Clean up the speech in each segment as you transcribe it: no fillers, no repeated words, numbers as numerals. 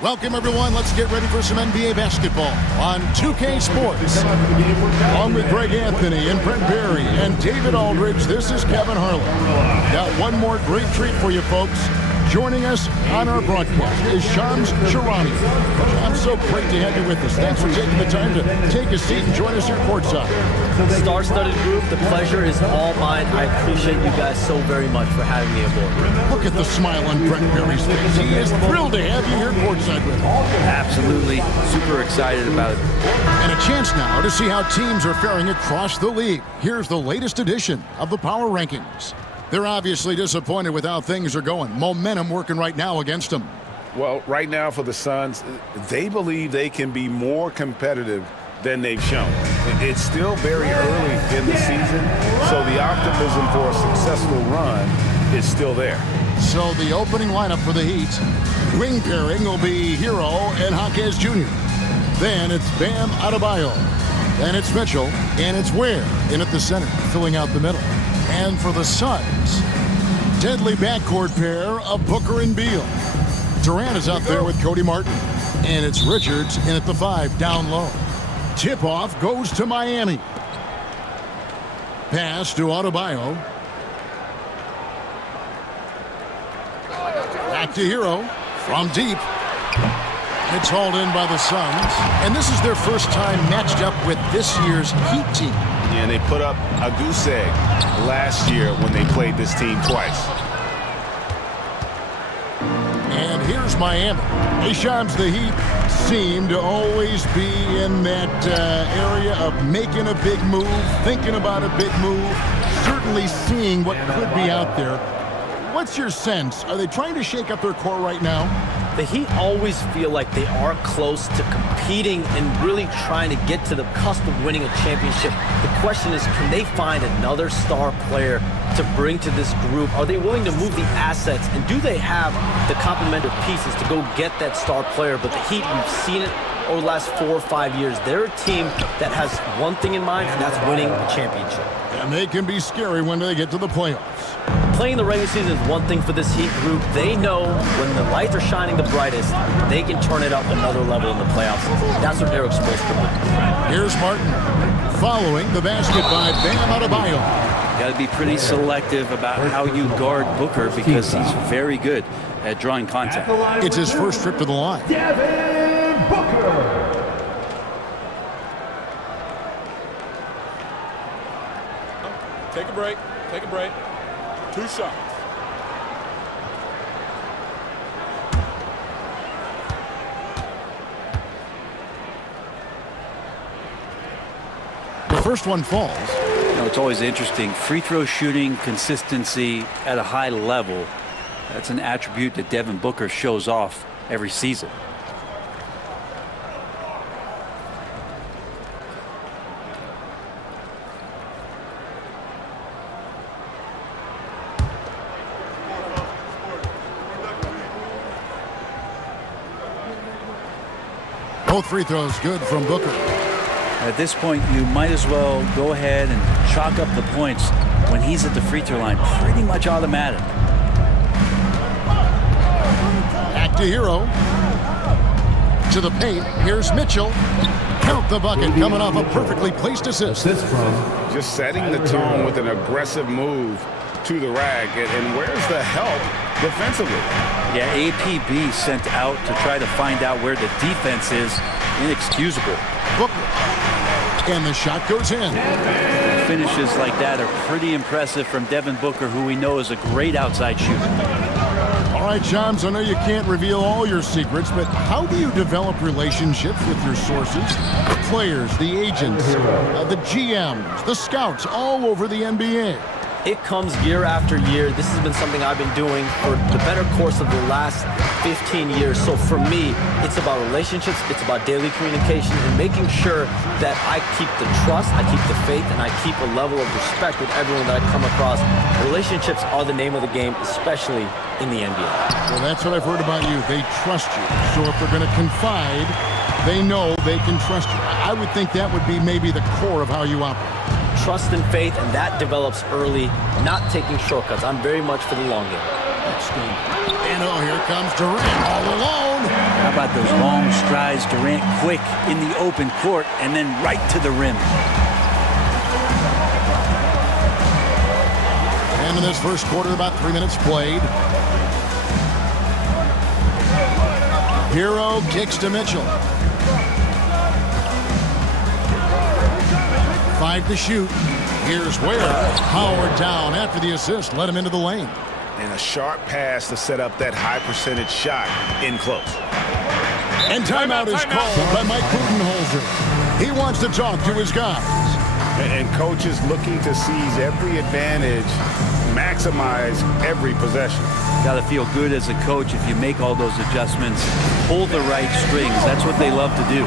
Welcome, everyone. Let's get ready for some NBA basketball on 2K Sports. Along with Greg Anthony and Brent Berry and David Aldridge, this is Kevin Harlan. Got one more great treat for you, folks. Joining us on our broadcast is Shams Charania. I'm so great to have you with us. Thanks for taking the time to take a seat and join us here courtside. Star-studded group, the pleasure is all mine. I appreciate you guys so very much for having me aboard. Look at the smile on Brent Berry's face. He is thrilled to have you here courtside with him. Absolutely. Super excited about it. And a chance now to see how teams are faring across the league. Here's the latest edition of the Power Rankings. They're obviously disappointed with how things are going. Momentum working right now against them. Well, right now for the Suns, they believe they can be more competitive than they've shown. It's still very early in the season, so the optimism for a successful run is still there. So the opening lineup for the Heat, wing pairing will be Hero and Jaquez Jr. Then it's Bam Adebayo. Then it's Mitchell, and it's Ware in at the center, filling out the middle. And for the Suns, deadly backcourt pair of Booker and Beal. Durant is out there with Cody Martin. And it's Richards in at the 5, down low. Tip-off goes to Miami. Pass to Adebayo. Back to Hero from deep. It's hauled in by the Suns. And this is their first time matched up with this year's Heat team. And they put up a goose egg last year when they played this team twice. And here's Miami. Shams, the Heat seem to always be in that area of making a big move, thinking about a big move, certainly seeing what could be out there. What's your sense? Are they trying to shake up their core right now? The Heat always feel like they are close to competing and really trying to get to the cusp of winning a championship. The question is, can they find another star player to bring to this group? Are they willing to move the assets? And do they have the complementary pieces to go get that star player? But the Heat, we've seen it over the last 4 or 5 years. They're a team that has one thing in mind, and that's winning a championship. And they can be scary when they get to the playoffs. Playing the regular season is one thing for this Heat group. They know when the lights are shining the brightest, they can turn it up another level in the playoffs. That's what they're supposed to do. Here's Martin following the basket by Bam Adebayo. Got to be pretty selective about how you guard Booker because he's very good at drawing contact. It's his first trip to the line. Devin Booker. Take a break. Take a break. 2 shots. The first one falls. You know, it's always interesting. Free throw shooting, consistency at a high level. That's an attribute that Devin Booker shows off every season. Both free throws good from Booker. At this point, you might as well go ahead and chalk up the points when he's at the free throw line. Pretty much automatic. Back to Hero. To the paint. Here's Mitchell. Count the bucket coming off a perfectly placed assist. Just setting the tone with an aggressive move to the rack. And where's the help defensively? Yeah, APB sent out to try to find out where the defense is. Inexcusable. Booker. And the shot goes in. Finishes like that are pretty impressive from Devin Booker, who we know is a great outside shooter. All right, Shams, I know you can't reveal all your secrets, but how do you develop relationships with your sources? The players, the agents, the GMs, the scouts all over the NBA. It comes year after year. This has been something I've been doing for the better course of the last 15 years. So for me, it's about relationships, it's about daily communication, and making sure that I keep the trust, I keep the faith, and I keep a level of respect with everyone that I come across. Relationships are the name of the game, especially in the NBA. Well, that's what I've heard about you. They trust you. So if they're going to confide, they know they can trust you. I would think that would be maybe the core of how you operate. Trust and faith, and that develops early, not taking shortcuts. I'm very much for the long game. Outstanding. And oh, here comes Durant all alone. How about those long strides, Durant quick in the open court and then right to the rim. And in this first quarter, about 3 minutes played. Hero kicks to Mitchell. 5 to shoot. Here's Ware. Howard down after the assist. Let him into the lane. And a sharp pass to set up that high percentage shot in close. And timeout is called by Mike Budenholzer. He wants to talk to his guys. And coaches looking to seize every advantage, maximize every possession. Got to feel good as a coach if you make all those adjustments, pull the right strings. That's what they love to do.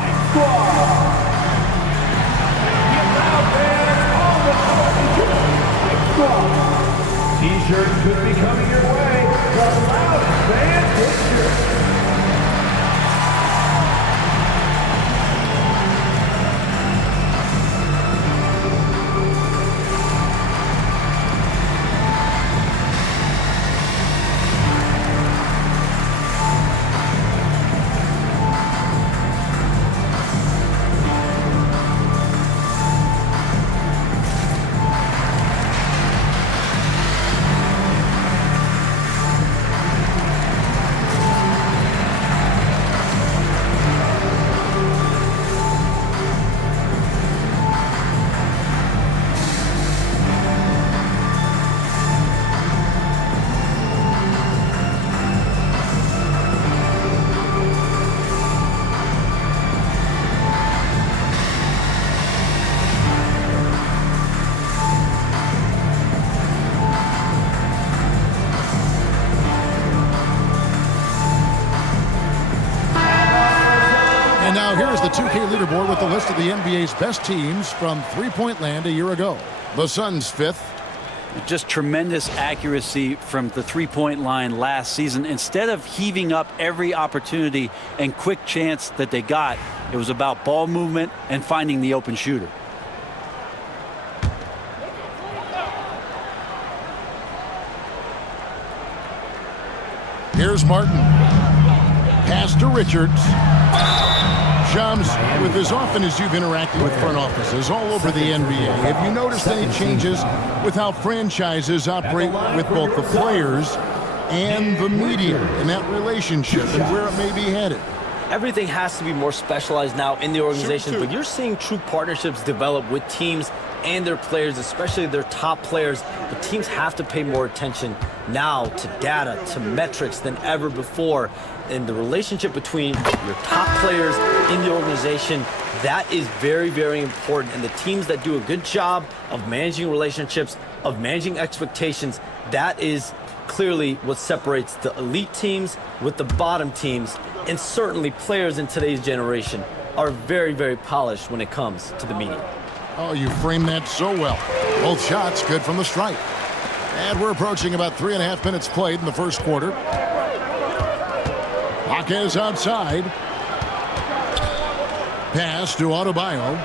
T-shirts could be coming your way. The loudest fan picture. And now here's the 2K leaderboard with the list of the NBA's best teams from three-point land a year ago. The Suns 5th. Just tremendous accuracy from the three-point line last season. Instead of heaving up every opportunity and quick chance that they got, it was about ball movement and finding the open shooter. Here's Martin. Pass to Richards. Shams, with as often as you've interacted with front offices all over the NBA, have you noticed any changes with how franchises operate with both the players and the media and that relationship and where it may be headed? Everything has to be more specialized now in the organization, but you're seeing true partnerships develop with teams and their players, especially their top players. The teams have to pay more attention now to data, to metrics than ever before. And the relationship between your top players in the organization, that is very, very important. And the teams that do a good job of managing relationships, of managing expectations, that is clearly what separates the elite teams with the bottom teams. And certainly players in today's generation are very, very polished when it comes to the media. Oh, you framed that so well. Both shots good from the stripe. And we're approaching about 3.5 minutes played in the first quarter. Jaquez outside. Pass to Adebayo.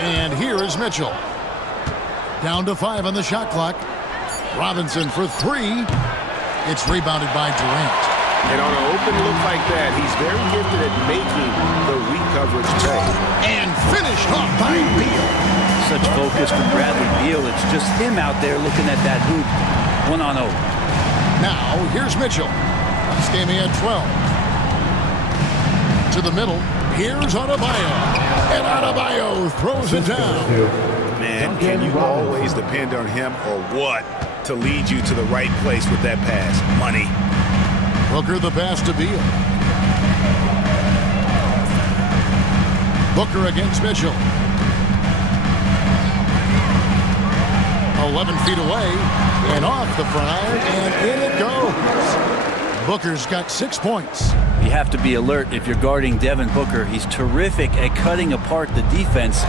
And here is Mitchell. Down to 5 on the shot clock. Robinson for 3. It's rebounded by Durant. And on an open look like that, he's very gifted at making the weak coverage pay. And finished off by Beal. Such focus from Bradley Beal. It's just him out there looking at that hoop. 1-on-0. Now, here's Mitchell. This game he had 12. To the middle. Here's Adebayo. And Adebayo throws it down. Man, can you always depend on him or what to lead you to the right place with that pass? Money. Booker the pass to Beal. Booker against Mitchell. 11 feet away and off the front iron, and in it goes. Booker's got 6 points. You have to be alert if you're guarding Devin Booker. He's terrific at cutting apart the defense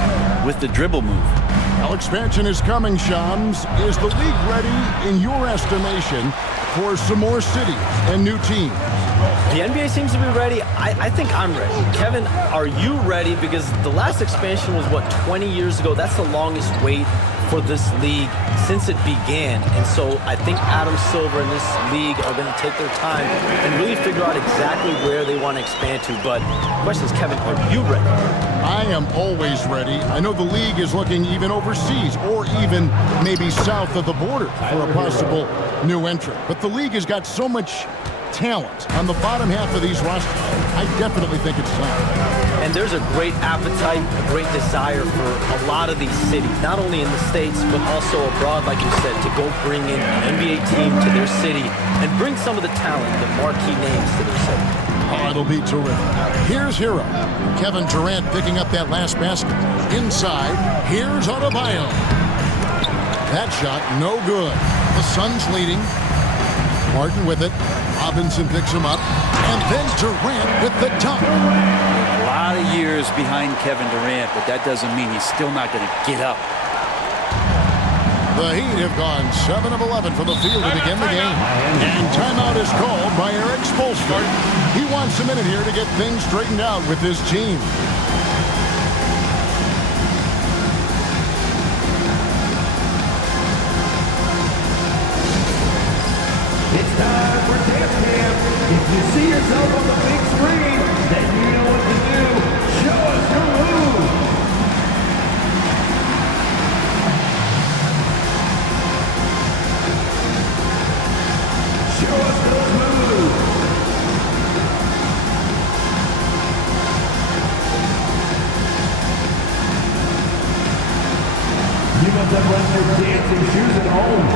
with the dribble move. Well, expansion is coming, Shams. Is the league ready, in your estimation, for some more cities and new teams? The NBA seems to be ready. I think I'm ready. Kevin, are you ready? Because the last expansion was, what, 20 years ago? That's the longest wait for this league since it began. And so I think Adam Silver and this league are going to take their time and really figure out exactly where they want to expand to. But the question is, Kevin, are you ready? I am always ready. I know the league is looking even overseas or even maybe south of the border for a possible new entrant. But the league has got so much talent on the bottom half of these rosters. I definitely think it's time. And there's a great appetite, a great desire for a lot of these cities, not only in the States, but also abroad, like you said, to go bring in an NBA team to their city and bring some of the talent, the marquee names to their city. Oh, it'll be terrific. Here's Hero. Kevin Durant picking up that last basket. Inside, here's Adebayo. That shot, no good. The Suns leading. Martin with it. Robinson picks him up. And then Durant with the dunk. A lot of years behind Kevin Durant, but that doesn't mean he's still not going to get up. The Heat have gone 7 of 11 from the field to begin the game. And timeout is called by Eric Spoelstra. He wants a minute here to get things straightened out with his team. It's time for Dance Cam. If you see yourself on the big screen, then you know what to do. Show us your move. Show us those moves. You must have left your dancing shoes at home.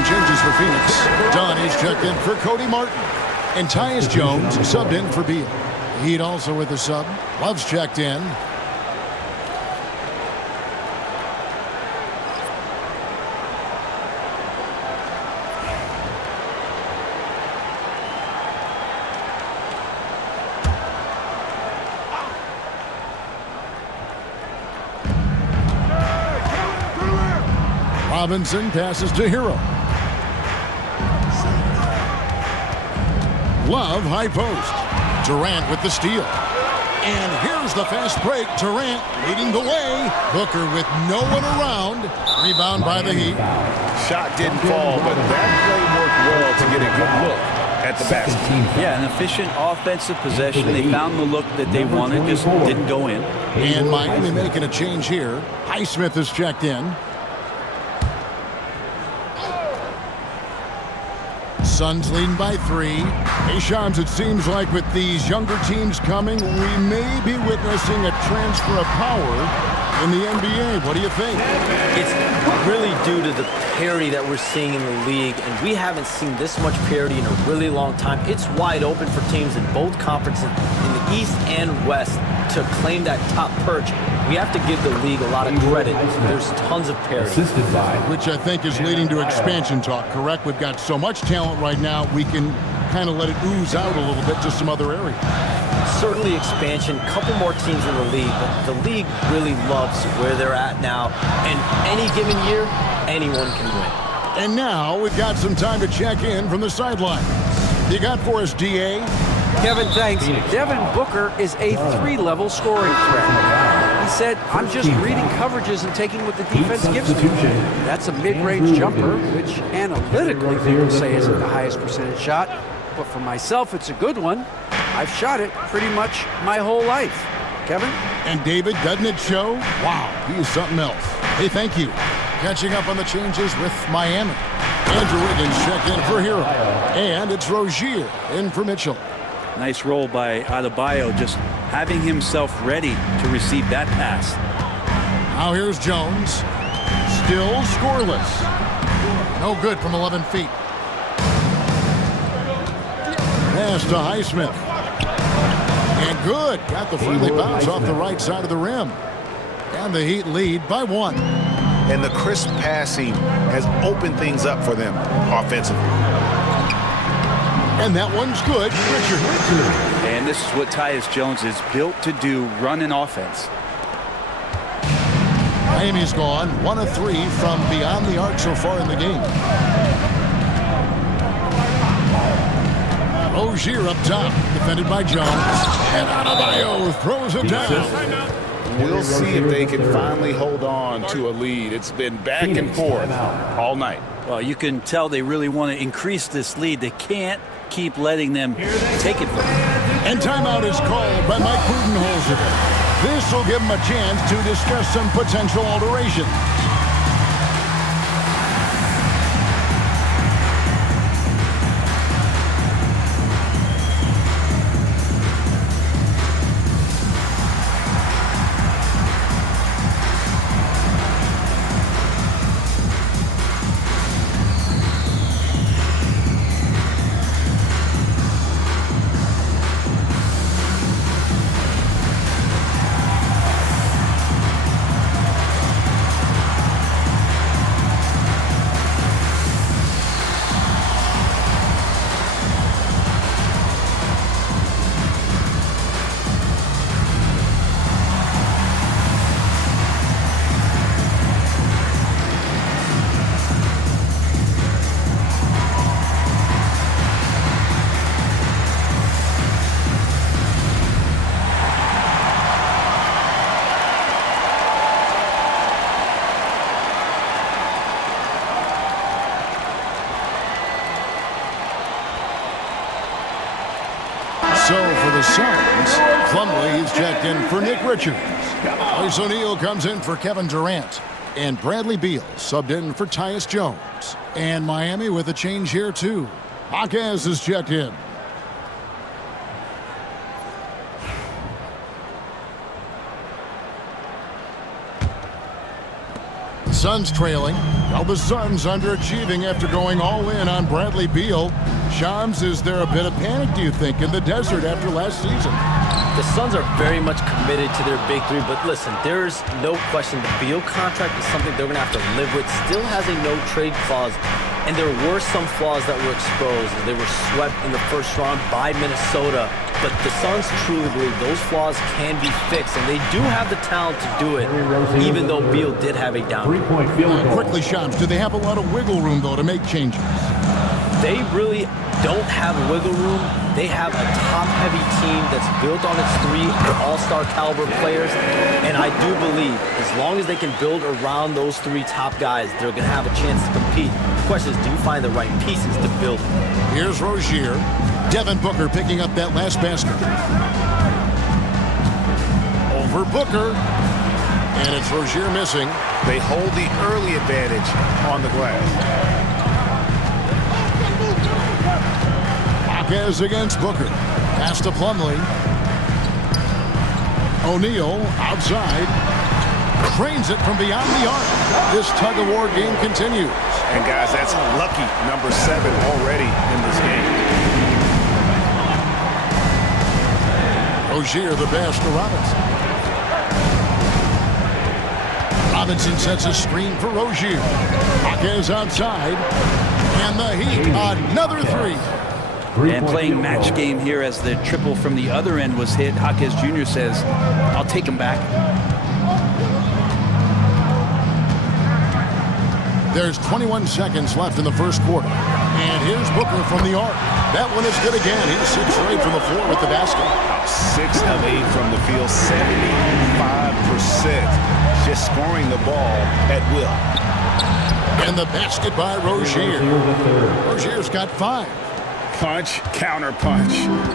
Changes for Phoenix. Donnie's checked in for Cody Martin. And Tyus Jones subbed in for Beal. Heat also with the sub. Love's checked in. Robinson passes to Hero. Love high post. Durant with the steal. And here's the fast break. Durant leading the way. Booker with no one around. Rebound by the Heat. Shot didn't fall, but that play worked well to get a good look at the basket. Yeah, an efficient offensive possession. They found the look that they wanted, just didn't go in. And Miami making a change here. Naismith is checked in. Suns leading by 3. Hey, Shams, it seems like with these younger teams coming, we may be witnessing a transfer of power in the NBA. What do you think? It's really due to the parity that we're seeing in the league, and we haven't seen this much parity in a really long time. It's wide open for teams in both conferences, in the East and West, to claim that top perch. We have to give the league a lot of credit. There's tons of parity. Which I think is leading to expansion talk, correct? We've got so much talent right now, we can kind of let it ooze out a little bit to some other area. Certainly expansion, a couple more teams in the league, but the league really loves where they're at now. And any given year, anyone can win. And now we've got some time to check in from the sideline. You got for us, DA? Kevin, thanks. Devin Booker is a 3-level scoring threat. He said, I'm just reading coverages and taking what the defense gives me. That's a mid-range jumper, which analytically people say isn't the highest percentage shot. But for myself, it's a good one. I've shot it pretty much my whole life. Kevin? And David, doesn't it show? Wow, he is something else. Hey, thank you. Catching up on the changes with Miami. Andrew Wiggins checked in for Hero. And it's Rozier in for Mitchell. Nice roll by Adebayo, just having himself ready to receive that pass. Now here's Jones. Still scoreless. No good from 11 feet. Pass to Naismith. And good. Got the friendly bounce off the right side of the rim. And the Heat lead by 1. And the crisp passing has opened things up for them offensively. And that one's good. Richard. And this is what Tyus Jones is built to do, run an offense. Miami's gone 1 of 3 from beyond the arc so far in the game. Rozier up top, defended by Jones. And Adebayo throws it down. We'll see if they can finally hold on to a lead. It's been back and forth all night. Well, you can tell they really want to increase this lead. They can't keep letting them take it from them. And timeout is called by Mike Budenholzer. This will give them a chance to discuss some potential alterations. So for the Suns, Plumlee is checked in for Nick Richards. Royce O'Neal comes in for Kevin Durant. And Bradley Beal subbed in for Tyus Jones. And Miami with a change here too. Hawkes is checked in. Suns trailing. Well, the Suns underachieving after going all in on Bradley Beal. Shams, is there a bit of panic, do you think, in the desert after last season? The Suns are very much committed to their big three, but listen, there's no question the Beal contract is something they're going to have to live with. Still has a no-trade clause, and there were some flaws that were exposed. They were swept in the first round by Minnesota, but the Suns truly believe those flaws can be fixed, and they do have the talent to do it, even though Beal did have a down. Quickly, Shams, do they have a lot of wiggle room, though, to make changes? They really don't have wiggle room. They have a top-heavy team that's built on its 3 all-star caliber players, and I do believe as long as they can build around those 3 top guys, they're going to have a chance to compete. The question is, do you find the right pieces to build? Here's Rozier. Devin Booker picking up that last basket. Over Booker. And it's Rozier missing. They hold the early advantage on the glass. Hawkes against Booker. Pass to Plumlee. O'Neal outside. Trains it from beyond the arc. This tug-of-war game continues. And guys, that's lucky number 7 already in this game. Rozier the pass to Robinson. Robinson sets a screen for Rozier. Hawkes outside. And the Heat, another 3. And playing match game here as the triple from the other end was hit. Hawkes Jr. says, I'll take him back. There's 21 seconds left in the first quarter. And here's Booker from the arc. That one is good again. He's 6 straight from the floor with the basket. 6 of 8 from the field, 75%. Just scoring the ball at will. And the basket by Rozier. Rozier's got 5. Punch, counter punch.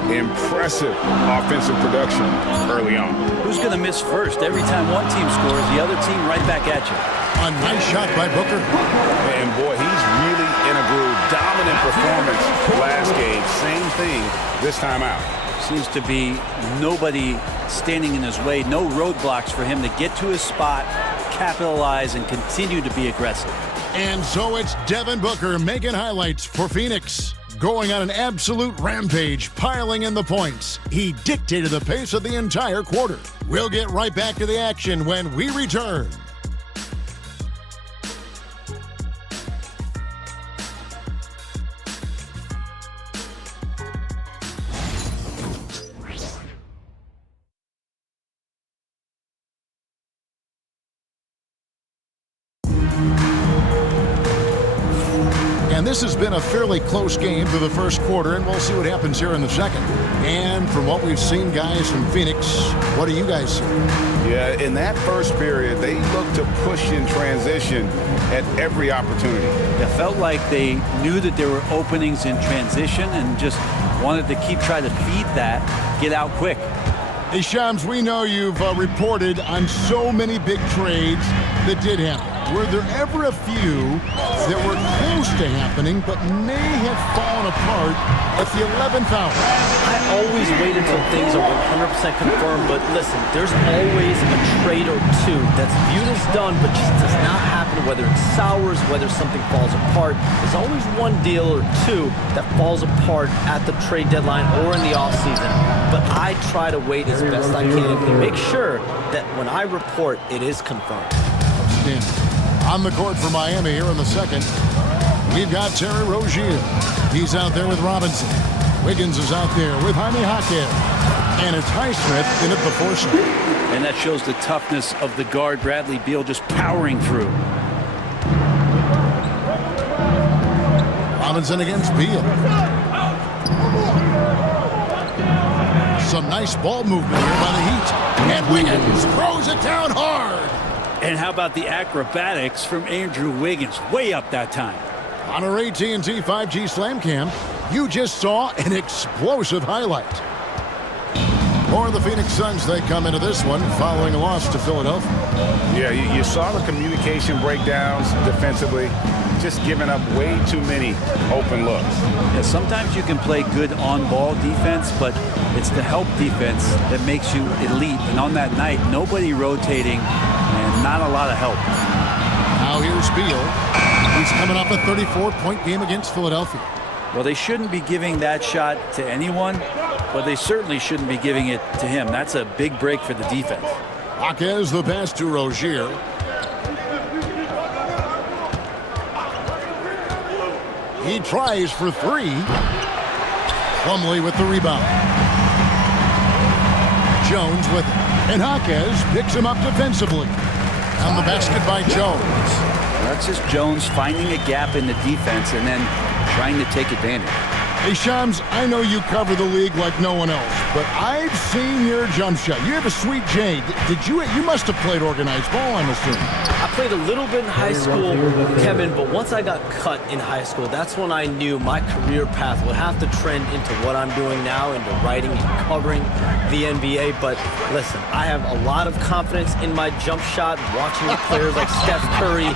Impressive offensive production early on. Who's going to miss first? Every time one team scores, the other team right back at you. A nice shot by Booker. And boy, he's really in a groove. Dominant performance last game. Same thing this time out. Seems to be nobody standing in his way. No roadblocks for him to get to his spot, capitalize and continue to be aggressive. And so it's Devin Booker making highlights for Phoenix. Going on an absolute rampage, piling in the points. He dictated the pace of the entire quarter. We'll get right back to the action when we return. And this has been a fairly close game through the first quarter, and we'll see what happens here in the second. And from what we've seen, guys, from Phoenix, what do you guys see? Yeah, in that first period, they looked to push in transition at every opportunity. It felt like they knew that there were openings in transition and just wanted to keep trying to feed that, get out quick. Hey, Shams, we know you've reported on so many big trades that did happen. Were there ever a few that were close to happening but may have fallen apart at the 11th hour? I always wait until things are 100% confirmed, but listen, there's always a trade or two that's viewed as done but just does not happen, whether it sours, whether something falls apart. There's always one deal or two that falls apart at the trade deadline or in the offseason, but I try to wait as best I can to make sure that when I report, it is confirmed. Outstanding. On the court for Miami here in the second, we've got Terry Rozier. He's out there with Robinson. Wiggins is out there with Jaime Jaquez. And it's Naismith in at the force. And that shows the toughness of the guard, Bradley Beal, just powering through. Robinson against Beal. Some nice ball movement here by the Heat. And Wiggins throws it down hard. And how about the acrobatics from Andrew Wiggins? Way up that time. On our AT&T 5G Slam Cam, you just saw an explosive highlight. For the Phoenix Suns, they come into this one following a loss to Philadelphia. Yeah, you saw the communication breakdowns defensively, just giving up way too many open looks. Yeah, sometimes you can play good on-ball defense, but it's the help defense that makes you elite. And on that night, nobody rotating and not a lot of help. Now here's Beal. He's coming off a 34-point game against Philadelphia. Well, they shouldn't be giving that shot to anyone, but they certainly shouldn't be giving it to him. That's a big break for the defense. Jaquez the pass to Rozier. He tries for three. Plumlee with the rebound. Jones with it. And Jaquez picks him up defensively. On the basket by Jones. That's just Jones finding a gap in the defense and then trying to take advantage. Hey, Shams, I know you cover the league like no one else, but I've seen your jump shot. You have a sweet J. You must have played organized ball, I'm assuming. I played a little bit in high school, Kevin, but once I got cut in high school, that's when I knew my career path would have to trend into what I'm doing now, into writing and covering the NBA. But listen, I have a lot of confidence in my jump shot, watching players like Steph Curry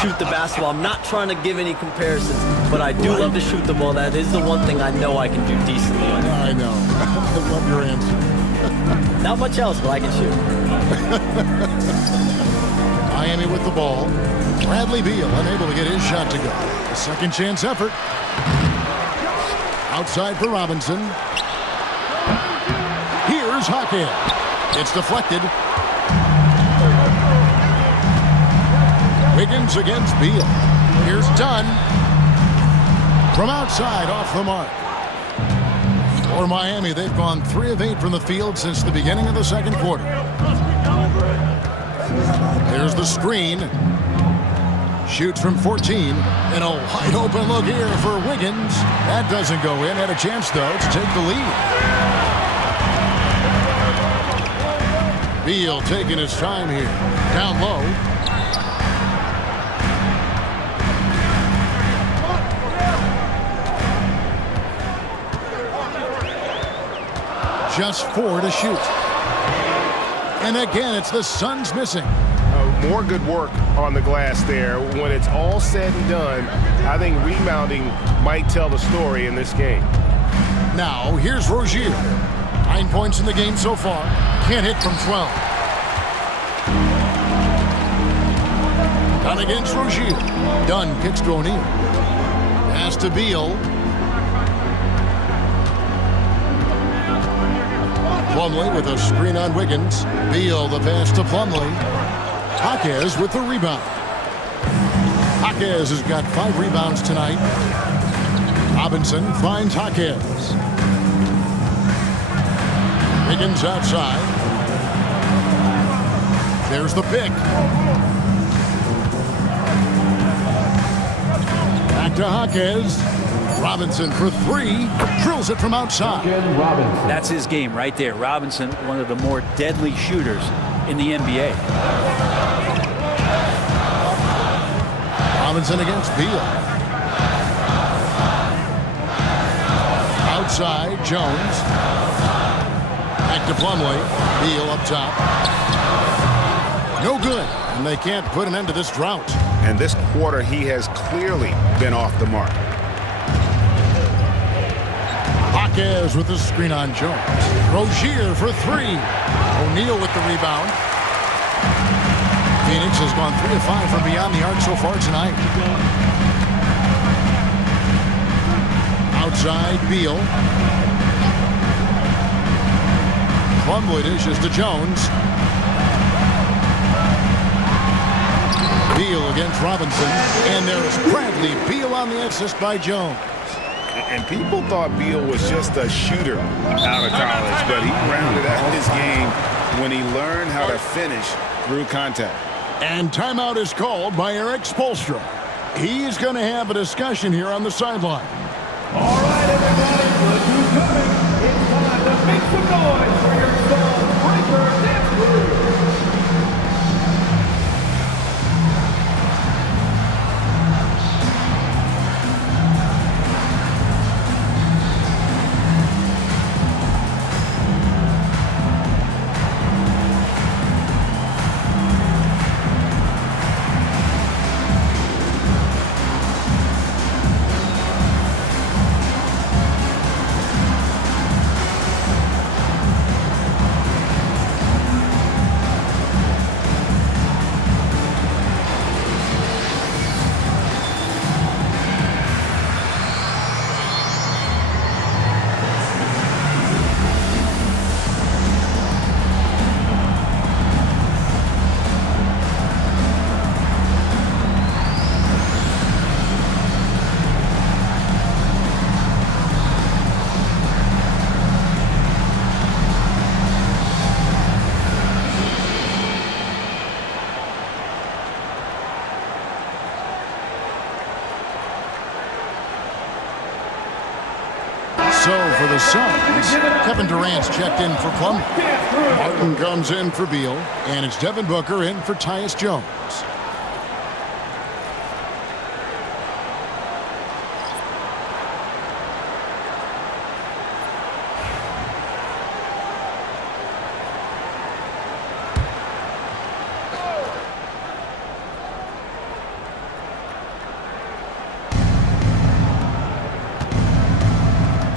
shoot the basketball. I'm not trying to give any comparisons, but I do love to shoot the ball. That is the one thing I know I can do decently on. I know. I love your answer. Not much else, but I can shoot. Miami with the ball. Bradley Beal unable to get his shot to go. A second chance effort. Outside for Robinson. Here's Jaquez. It's deflected. Wiggins against Beal. Here's Dunn. From outside, off the mark. For Miami, they've gone 3 of 8 from the field since the beginning of the second quarter. There's the screen. Shoots from 14. And a wide open look here for Wiggins. That doesn't go in. Had a chance, though, to take the lead. Beal taking his time here. Down low. Just 4 to shoot. And again, it's the Suns missing. More good work on the glass there. When it's all said and done, I think rebounding might tell the story in this game. Now, here's Rozier. 9 points in the game so far. Can't hit from 12. Done against Rozier. Dunn kicks to O'Neal. Pass to Beal. Plumlee with a screen on Wiggins. Beal the pass to Plumlee. Jaquez with the rebound. Jaquez has got 5 rebounds tonight. Robinson finds Jaquez. Wiggins outside. There's the pick. Back to Jaquez. Robinson for 3. Drills it from outside. That's his game right there. Robinson, one of the more deadly shooters in the NBA. Robinson against Beal. Outside, Jones. Back to Plumlee. Beal up top. No good, and they can't put an end to this drought. And this quarter, he has clearly been off the mark. Jaquez with the screen on Jones. Rozier for 3. O'Neal with the rebound. Phoenix has gone 3 of 5 from beyond the arc so far tonight. Outside, Beal. Plumlee dishes to Jones. Beal against Robinson. And there's Bradley Beal on the assist by Jones. And people thought Beal was just a shooter out of college, but he rounded out his game when he learned how to finish through contact. And timeout is called by Eric Spoelstra. He's going to have a discussion here on the sideline. All right, everybody, look who's coming. It's time to make some noise for your Star Breaker Dance Crew. So for the Suns, Kevin Durant's checked in for Plumlee. Martin comes in for Beal, and it's Devin Booker in for Tyus Jones.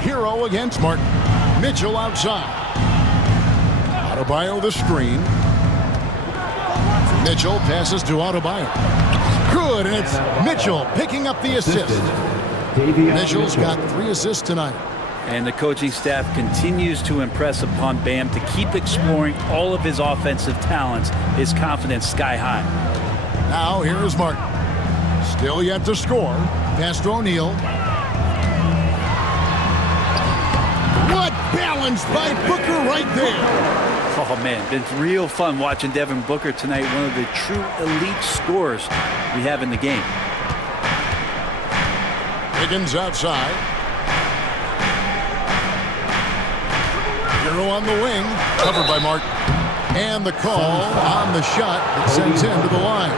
Hero against Martin. Mitchell outside. Adebayo the screen. Mitchell passes to Adebayo. Good, and it's Mitchell picking up the assist. Mitchell's got 3 assists tonight. And the coaching staff continues to impress upon Bam to keep exploring all of his offensive talents. His confidence sky high. Now here's Martin. Still yet to score. Pass to O'Neal. What balance by Booker right there. Oh, man, been real fun watching Devin Booker tonight. One of the true elite scorers we have in the game. Wiggins outside. Hero on the wing. Covered by Martin. And the call on the shot that sends him to the line.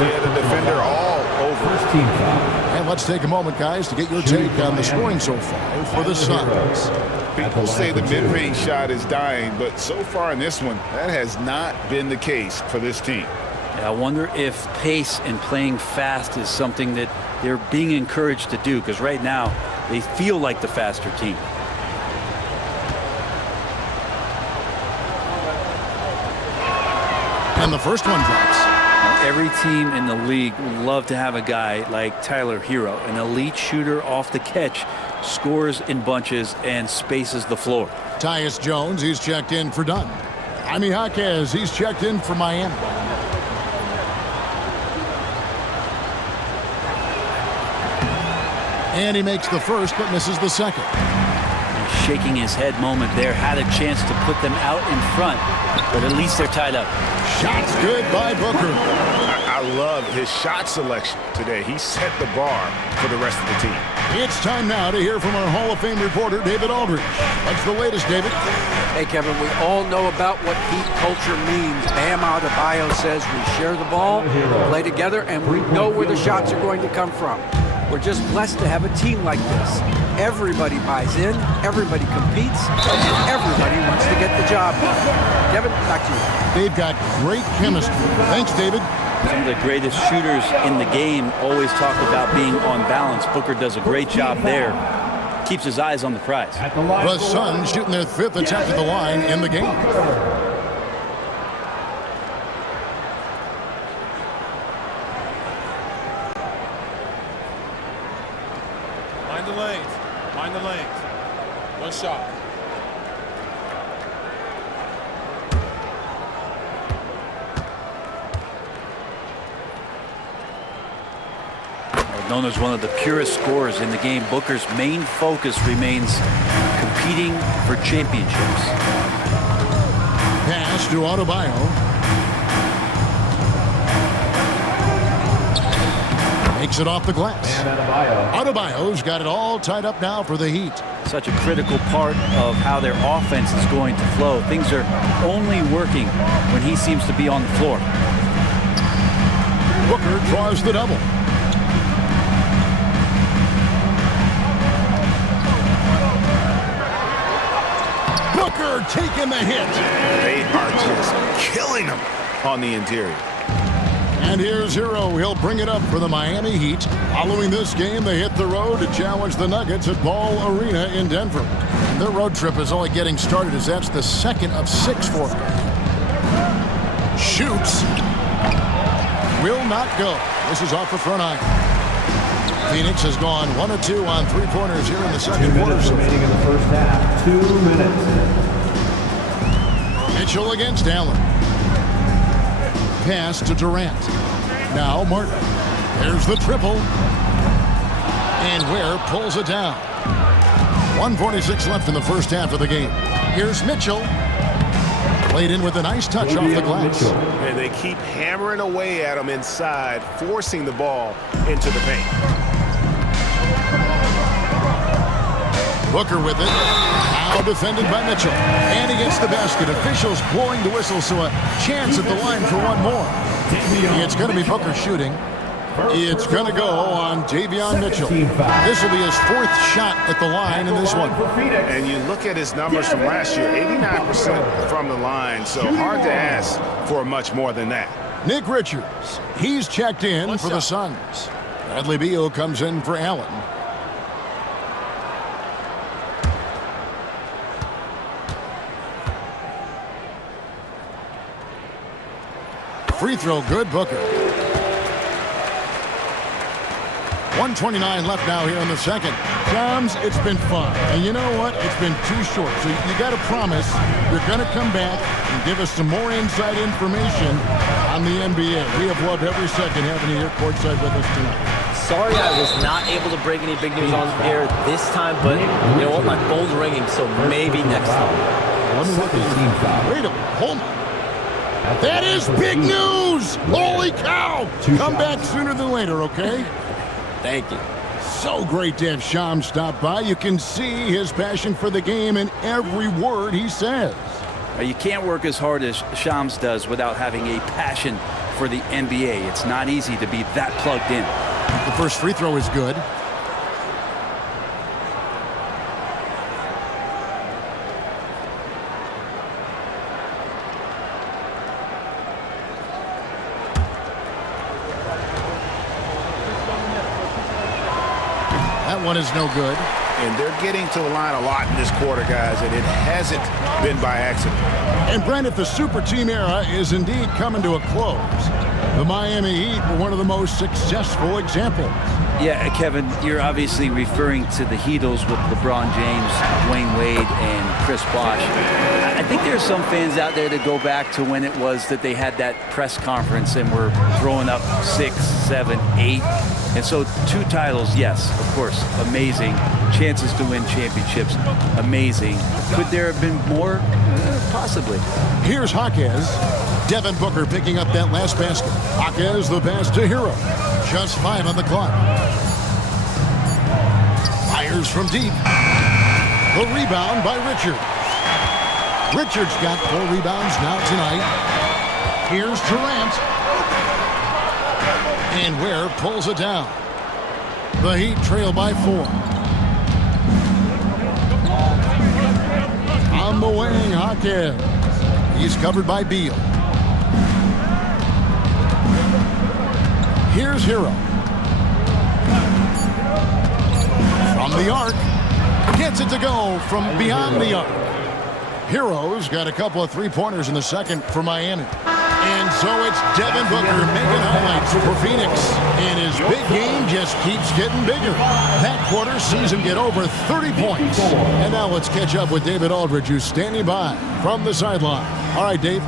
Yeah, the defender all over. First team foul. And let's take a moment, guys, to get your take on the scoring so far for the Suns. People say the mid-range shot is dying, but so far in this one, that has not been the case for this team. I wonder if pace and playing fast is something that they're being encouraged to do, because right now they feel like the faster team. And the first one drops. Every team in the league would love to have a guy like Tyler Hero, an elite shooter off the catch, scores in bunches and spaces the floor. Tyus Jones, he's checked in for Dunn. Jaime Jaquez, he's checked in for Miami. And he makes the first but misses the second. Shaking his head moment there, had a chance to put them out in front, but at least they're tied up. Shots good by Booker. I love his shot selection today. He set the bar for the rest of the team. It's time now to hear from our Hall of Fame reporter, David Aldridge. What's the latest, David? Hey, Kevin, we all know about what Heat culture means. Bam Adebayo says we share the ball, play together, and we know where the shots are going to come from. We're just blessed to have a team like this. Everybody buys in, everybody competes, and everybody wants to get the job done. Kevin, back to you. They've got great chemistry. Thanks, David. Some of the greatest shooters in the game always talk about being on balance. Booker does a great job there. Keeps his eyes on the prize. The Suns shooting their 5th attempt at the line in the game. Mind the lanes. Mind the lanes. One shot. Known as one of the purest scorers in the game, Booker's main focus remains competing for championships. Pass to Adebayo. Makes it off the glass. Adebayo's got it all tied up now for the Heat. Such a critical part of how their offense is going to flow. Things are only working when he seems to be on the floor. Booker draws the double. Booker taking the hit. They are just killing him on the interior. And here's Hero. He'll bring it up for the Miami Heat. Following this game, they hit the road to challenge the Nuggets at Ball Arena in Denver. And their road trip is only getting started as that's the 2nd of 6 for them. Shoots. Will not go. This is off the front eye. Phoenix has gone 1 of 2 on 3-pointers here in the second quarter. Remaining in the first half. 2 minutes. Mitchell against Allen. Pass to Durant. Now Martin. There's the triple. And Ware pulls it down. 1:46 left in the first half of the game. Here's Mitchell. Played in with a nice touch off the glass. And they keep hammering away at him inside, forcing the ball into the paint. Booker with it. Now defended by Mitchell. And he gets the basket. Officials blowing the whistle, so a chance at the line for one more. It's going to be Booker shooting. It's going to go on Davion Mitchell. This will be his 4th shot at the line in this one. And you look at his numbers from last year, 89% from the line, so hard to ask for much more than that. Nick Richards, he's checked in for the Suns. Bradley Beal comes in for Allen. Free throw good, Booker. 1:29 left now here in the second. Shams, it's been fun. And you know what? It's been too short. So you got to promise you're going to come back and give us some more inside information on the NBA. We have loved every second having you here courtside with us tonight. Sorry I was not able to break any big news on air this time, but you know what? My phone's ringing, so maybe next time. Let me look at Wait a minute. Hold on. That is big news! Holy cow! Come back sooner than later, okay? Thank you. So great to have Shams stop by. You can see his passion for the game in every word he says. You can't work as hard as Shams does without having a passion for the NBA. It's not easy to be that plugged in. The first free throw is good. That one is no good. And they're getting to the line a lot in this quarter, guys, and it hasn't been by accident. And Brent, if the super team era is indeed coming to a close, The Miami Heat were one of the most successful examples. Yeah, Kevin, you're obviously referring to the Heatles with LeBron James, Dwayne Wade, and Chris Bosh. I think there's some fans out there that go back to when it was that they had that press conference and were throwing up 6, 7, 8. And so 2 titles, yes, of course, amazing. Chances to win championships, amazing. Could there have been more? Possibly. Here's Jaquez. Devin Booker picking up that last basket. Jaquez the pass to Hero. Just 5 on the clock. Fires from deep. The rebound by Richard. Richard's got 4 rebounds now tonight. Here's Durant. And Ware pulls it down. The Heat trail by 4. On the wing, Jaquez. He's covered by Beal. Here's Hero. From the arc. Gets it to go from beyond the arc. Hero's got a couple of 3-pointers in the second for Miami. And so it's Devin Booker making highlights for Phoenix. And his big game just keeps getting bigger. That quarter sees him get over 30 points. And now let's catch up with David Aldridge, who's standing by from the sideline. All right, Dave.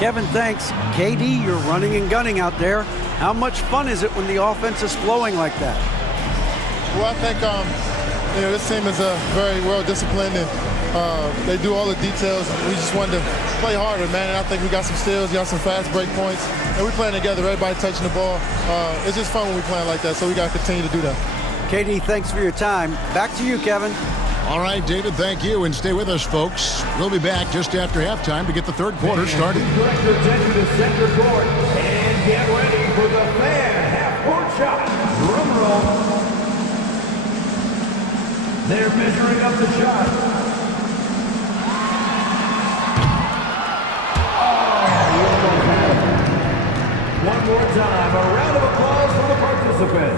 Kevin, thanks. KD, you're running and gunning out there. How much fun is it when the offense is flowing like that? Well, I think this team is very well disciplined, and they do all the details. We just wanted to play harder, man. And I think we got some steals, got some fast break points, and we're playing together. Everybody touching the ball. It's just fun when we playing like that. So we got to continue to do that. KD, thanks for your time. Back to you, Kevin. All right, David, thank you. And stay with us, folks. We'll be back just after halftime to get the third quarter started. Director, take to the center court and get ready for the fan half-court shot. Drum roll. They're measuring up the shot. One more time, a round of applause for the participant.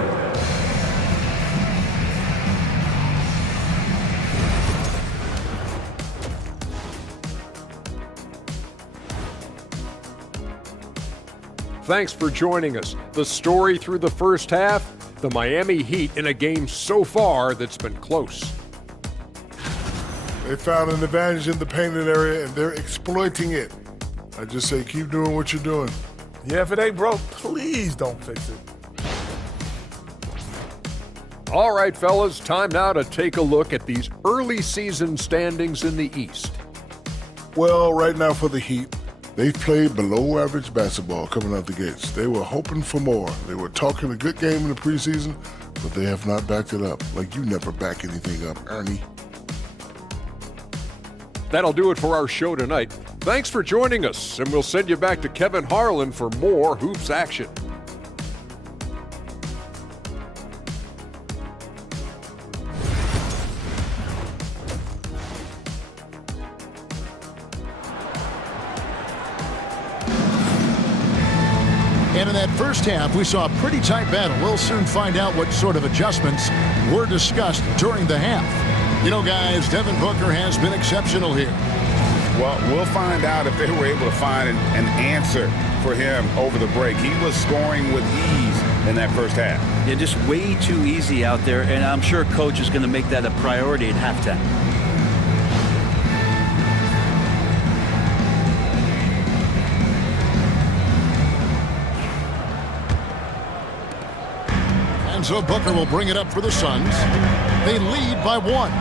Thanks for joining us. The story through the first half, the Miami Heat in a game so far that's been close. They found an advantage in the painted area, and they're exploiting it. I just say keep doing what you're doing. Yeah, if it ain't broke, please don't fix it. All right, fellas, time now to take a look at these early season standings in the East. Well, right now for the Heat, they've played below average basketball coming out the gates. They were hoping for more. They were talking a good game in the preseason, but they have not backed it up. Like you never back anything up, Ernie. That'll do it for our show tonight. Thanks for joining us, and we'll send you back to Kevin Harlan for more hoops action. And in that first half, we saw a pretty tight battle. We'll soon find out what sort of adjustments were discussed during the half. You know, guys, Devin Booker has been exceptional here. Well, we'll find out if they were able to find an answer for him over the break. He was scoring with ease in that first half. Yeah, just way too easy out there, and I'm sure Coach is going to make that a priority at halftime. And so Booker will bring it up for the Suns. They lead by 1.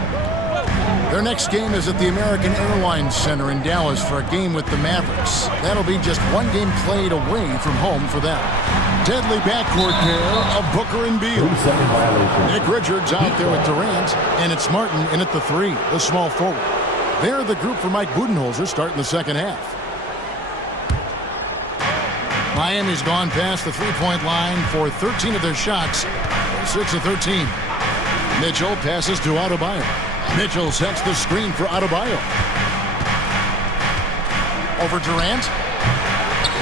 Their next game is at the American Airlines Center in Dallas for a game with the Mavericks. That'll be just one game played away from home for them. Deadly backcourt pair of Booker and Beal. Nick Richards out there with Durant, and it's Martin in at the 3, the small forward. They're the group for Mike Budenholzer starting the second half. Miami's gone past the three-point line for 13 of their shots, 6 of 13. Mitchell passes to Adebayo. Mitchell sets the screen for Adebayo. Over Durant.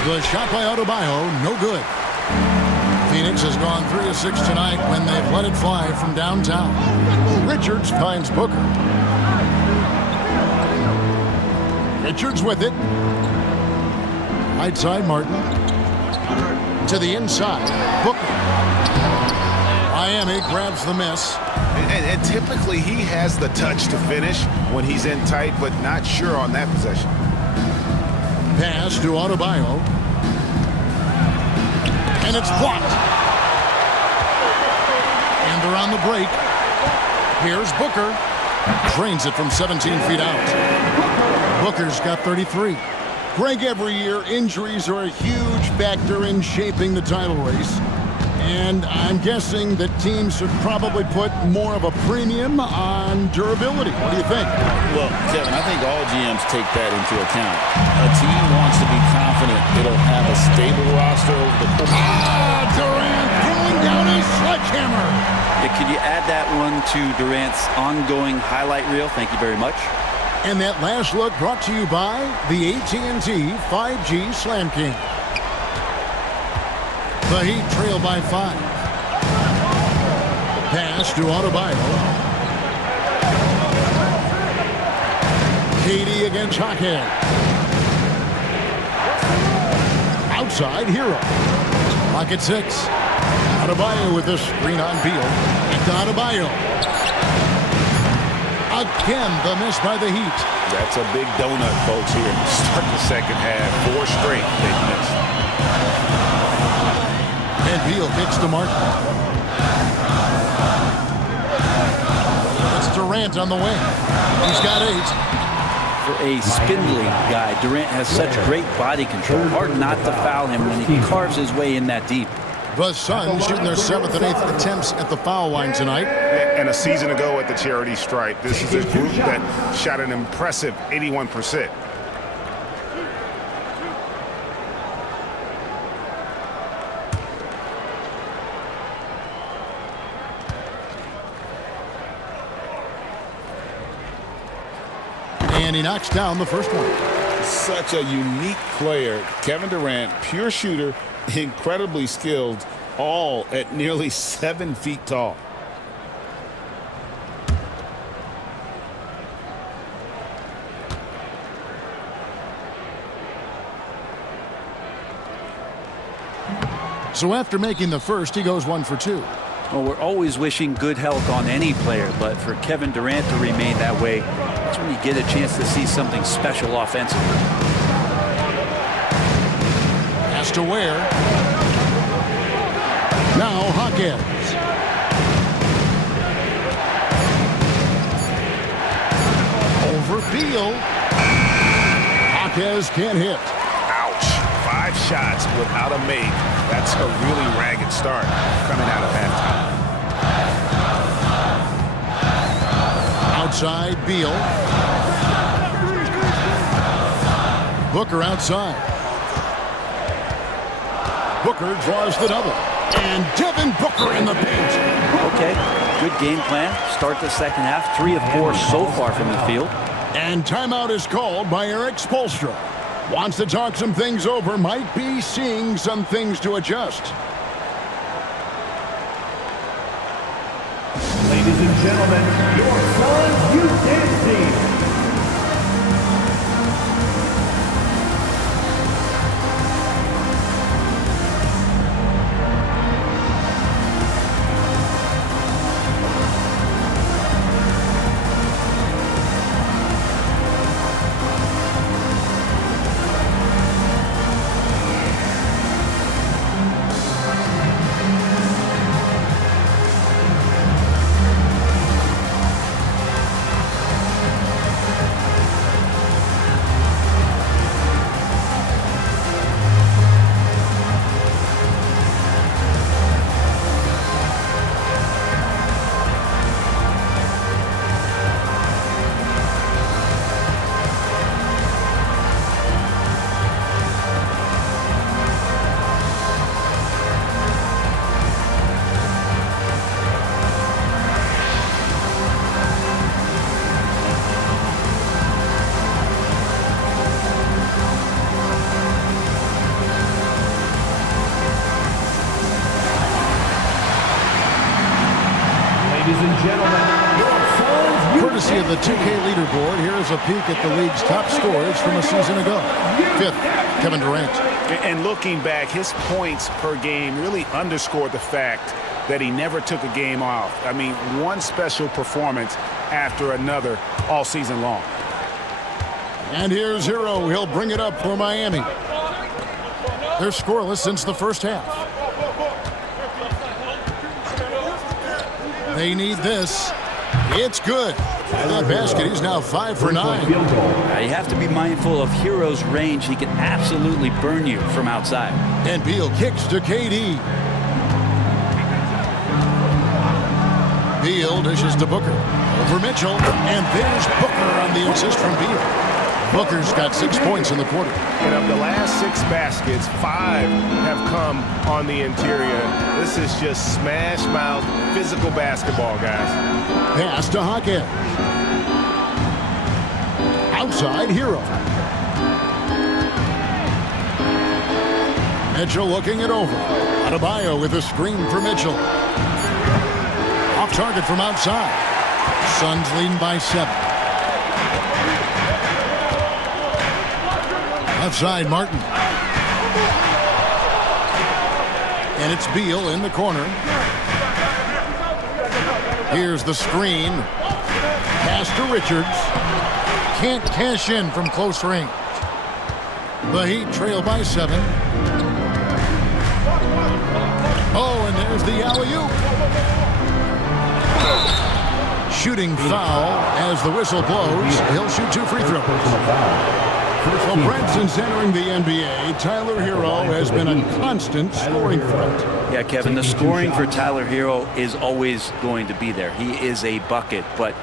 The shot by Adebayo, no good. Phoenix has gone 3 of 6 tonight when they've let it fly from downtown. Richards finds Booker. Richards with it. Right side, Martin. To the inside, Booker. Miami grabs the miss. And typically he has the touch to finish when he's in tight, but not sure on that possession. Pass to Adebayo. And it's blocked. And they're on the break. Here's Booker. Drains it from 17 feet out. Booker's got 33. Greg, every year, injuries are a huge factor in shaping the title race. And I'm guessing that teams should probably put more of a premium on durability. What do you think? Well, Kevin, I think all GMs take that into account. A team wants to be confident it'll have a stable roster over the course. Durant throwing down his sledgehammer. Yeah, could you add that one to Durant's ongoing highlight reel? Thank you very much. And that last look brought to you by the AT&T 5G Slam King. The Heat trail by 5. Pass to Adebayo. Katie against Hockhead. Outside, Hero. Lock at 6. Adebayo with this screen on Beal. Back to Adebayo. Again, the miss by the Heat. That's a big donut, folks, here. Start the second half. 4 straight they've missed. And Beal kicks to Martin. It's Durant on the wing. He's got 8. For a spindly guy, Durant has such great body control. Hard not to foul him when he carves his way in that deep. The Suns shooting their 7th and 8th attempts at the foul line tonight. And a season ago at the charity stripe, this is a group that shot an impressive 81%. And he knocks down the first one. Such a unique player. Kevin Durant, pure shooter, incredibly skilled, all at nearly 7 feet tall. So after making the first, he goes 1 for 2. Well, we're always wishing good health on any player, but for Kevin Durant to remain that way, that's when you get a chance to see something special offensively. Has to Ware. Now Hawkins. Over Beal. Hawkins can't hit. Ouch. 5 shots without a make. That's a really ragged start coming out of halftime. Outside, Beal. Booker outside. Booker draws the double. And Devin Booker in the paint. Okay, good game plan. Start the second half. 3 of 4 so far from the field. And timeout is called by Eric Spoelstra. Wants to talk some things over. Might be seeing some things to adjust. Ladies and gentlemen, your Suns Youth Dance Team. Courtesy of the 2K leaderboard, here is a peek at the league's top scorers from a season ago. 5th, Kevin Durant. And looking back, his points per game really underscored the fact that he never took a game off. I mean, one special performance after another all season long. And here's Hero. He'll bring it up for Miami. They're scoreless since the first half. They need this. It's good. That basket, he's now 5 for 9. You have to be mindful of Hero's range. He can absolutely burn you from outside. And Beal kicks to KD. Beal dishes to Booker. Over Mitchell. And there's Booker on the assist from Beal. Booker's got 6 points in the quarter. And of the last 6 baskets, 5 have come on the interior. This is just smash mouth physical basketball, guys. Pass to Hawkins. Outside Hero. Mitchell looking it over. Adebayo with a screen for Mitchell. Off target from outside. Suns leading by 7. Left side, Martin. And it's Beal in the corner. Here's the screen. Pass to Richards. Can't cash in from close range. The Heat trail by 7. Oh, and there's the alley-oop. Shooting foul as the whistle blows. He'll shoot 2 free throws. Well, Brent, since entering the NBA, Tyler Hero has been a constant scoring threat. Yeah, Kevin, the scoring for Tyler Hero is always going to be there. He is a bucket, but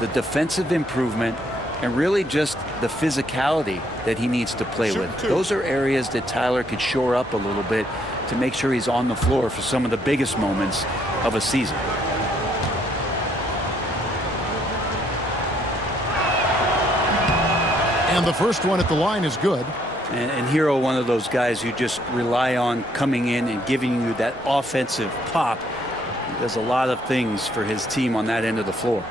the defensive improvement and really just the physicality that he needs to play with. Those are areas that Tyler could shore up a little bit to make sure he's on the floor for some of the biggest moments of a season. And the first one at the line is good. And Hero, one of those guys who just rely on coming in and giving you that offensive pop. He does a lot of things for his team on that end of the floor.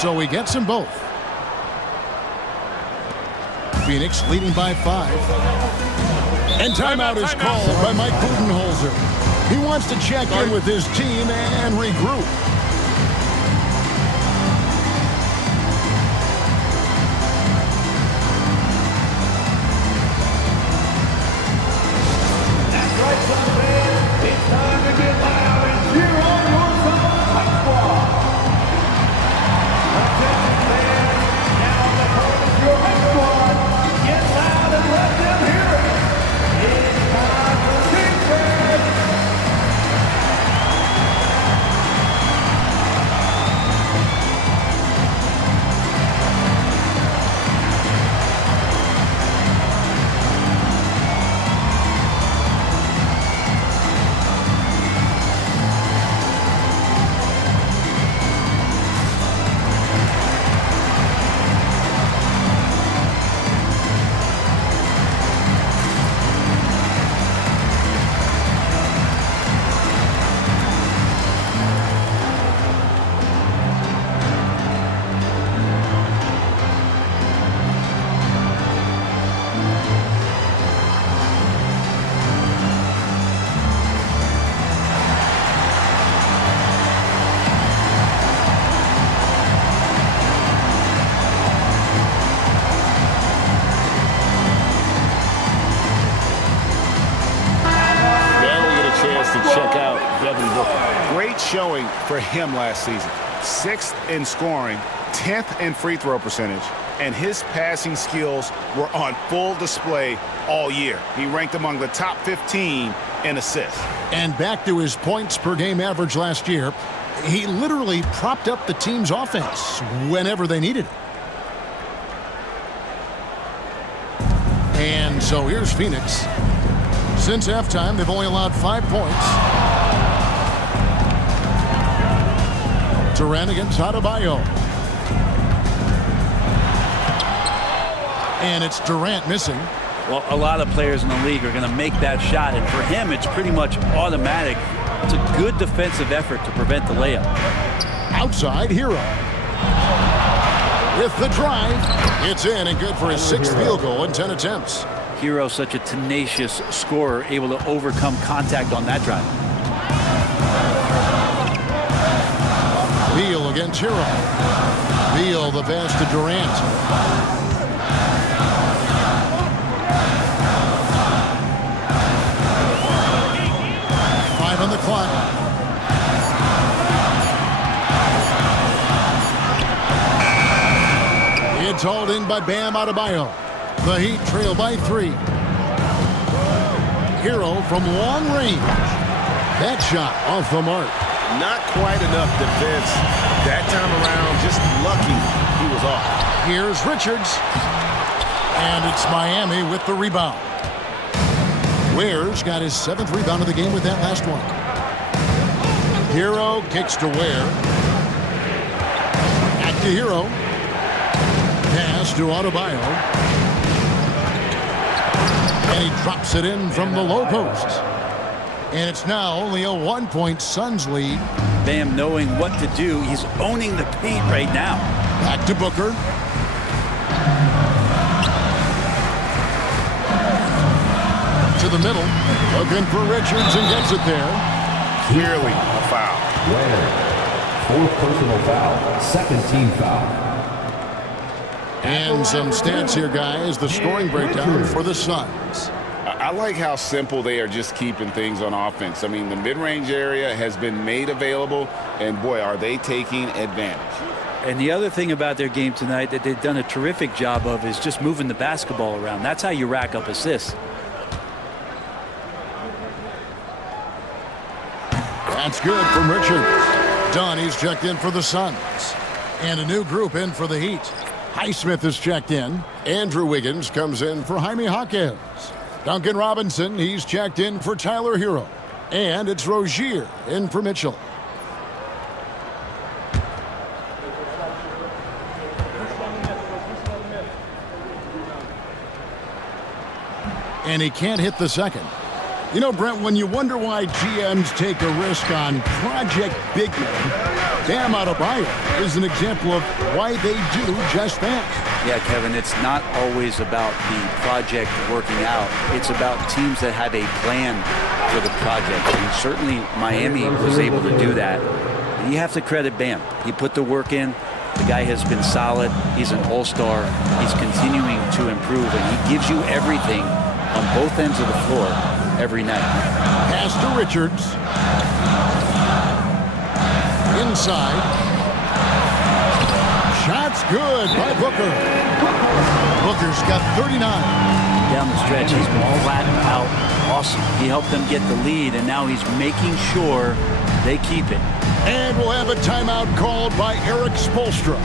So he gets them both. Phoenix leading by 5. And timeout is called by Mike Budenholzer. He wants to check in with his team and regroup. That's right, Suns fans. It's time to get loud and cheer on your Suns high squad. Attention fans, now the point is your high squad. Get loud and let them hear it. It's time for defense. Showing for him last season. 6th in scoring, 10th in free throw percentage, and his passing skills were on full display all year. He ranked among the top 15 in assists. And back to his points per game average last year, he literally propped up the team's offense whenever they needed it. And so here's Phoenix. Since halftime, they've only allowed 5 points. Durant against Adebayo. And it's Durant missing. Well, a lot of players in the league are going to make that shot, and for him, it's pretty much automatic. It's a good defensive effort to prevent the layup. Outside, Hero. With the drive, it's in and good for his 6th field goal in 10 attempts. Hero, such a tenacious scorer, able to overcome contact on that drive. Beal against Hero. Beal the pass to Durant. On the clock. It's hauled in by Bam Adebayo. The Heat trail by 3. Hero from long range. That shot off the mark. Not quite enough defense that time around. Just lucky he was off. Here's Richards. And it's Miami with the rebound. Ware's got his 7th rebound of the game with that last one. Hero kicks to Ware. Back to Hero. Pass to Adebayo. And he drops it in from the low post. And it's now only a 1-point Suns lead. Bam knowing what to do. He's owning the paint right now. Back to Booker. To the middle, looking for Richards and gets it there. Clearly a foul. Ware. 4th personal foul. 2nd team foul. And some stats here, guys. The scoring breakdown for the Suns. I like how simple they are just keeping things on offense. I mean, the mid-range area has been made available, and boy, are they taking advantage. And the other thing about their game tonight that they've done a terrific job of is just moving the basketball around. That's how you rack up assists. That's good from Richards. Donnie's checked in for the Suns. And a new group in for the Heat. Naismith is checked in. Andrew Wiggins comes in for Jaime Jaquez. Duncan Robinson, he's checked in for Tyler Hero. And it's Rozier in for Mitchell. And he can't hit the second. You know, Brent, when you wonder why GMs take a risk on Project Big Men, Bam Adebayo is an example of why they do just that. Yeah, Kevin, it's not always about the project working out. It's about teams that have a plan for the project. And certainly Miami was able to do that. And you have to credit Bam. He put the work in. The guy has been solid. He's an all-star. He's continuing to improve, and he gives you everything on both ends of the floor every night. Pass to Richards. Inside. Shot's good by Booker. Booker's got 39. Down the stretch, he's been flat out awesome. He helped them get the lead, and now he's making sure they keep it. And we'll have a timeout called by Eric Spoelstra.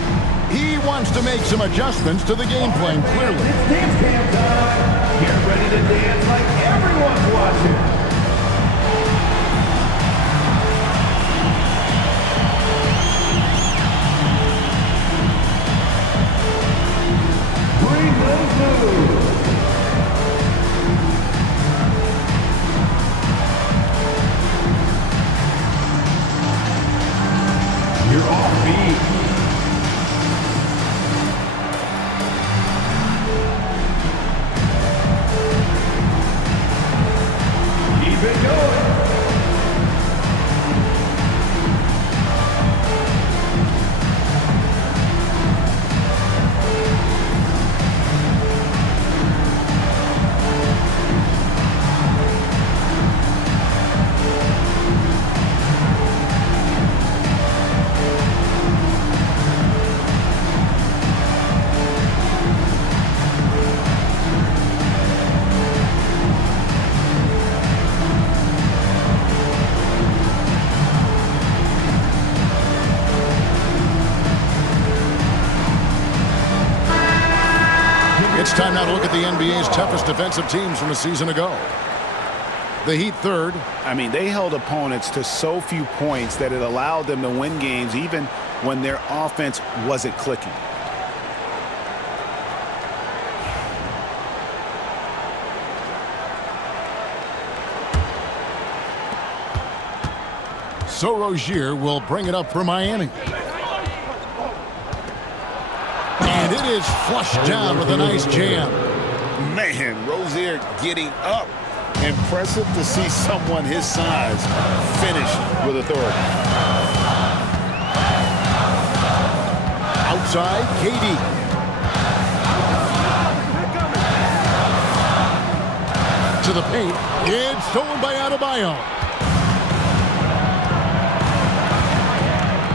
He wants to make some adjustments to the game plan, clearly. It's dance cam time. Get ready to dance like everyone's watching. Bring those moves. You're off beat. Keep it going. It's time now to look at the NBA's toughest defensive teams from a season ago. The Heat third. I mean, they held opponents to so few points that it allowed them to win games even when their offense wasn't clicking. So Rozier will bring it up for Miami. And it is flushed down with a nice jam. Man, Rozier getting up. Impressive to see someone his size finish with authority. Outside, KD. To the paint. It's stolen by Adebayo.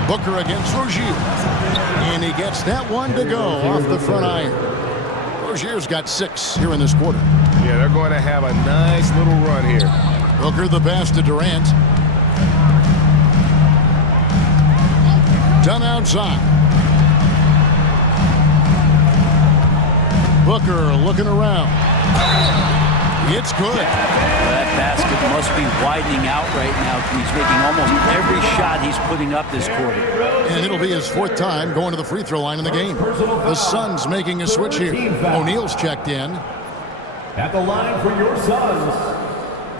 Booker against Rozier. And he gets that one to go off the front iron. Rozier's got 6 here in this quarter. Yeah, they're going to have a nice little run here. Booker the pass to Durant. Done outside. Booker looking around. It's good. That basket must be widening out right now. He's making almost every shot he's putting up this quarter. And it'll be his 4th time going to the free throw line in the game. The Suns making a switch here. O'Neal's checked in. At the line for your Suns,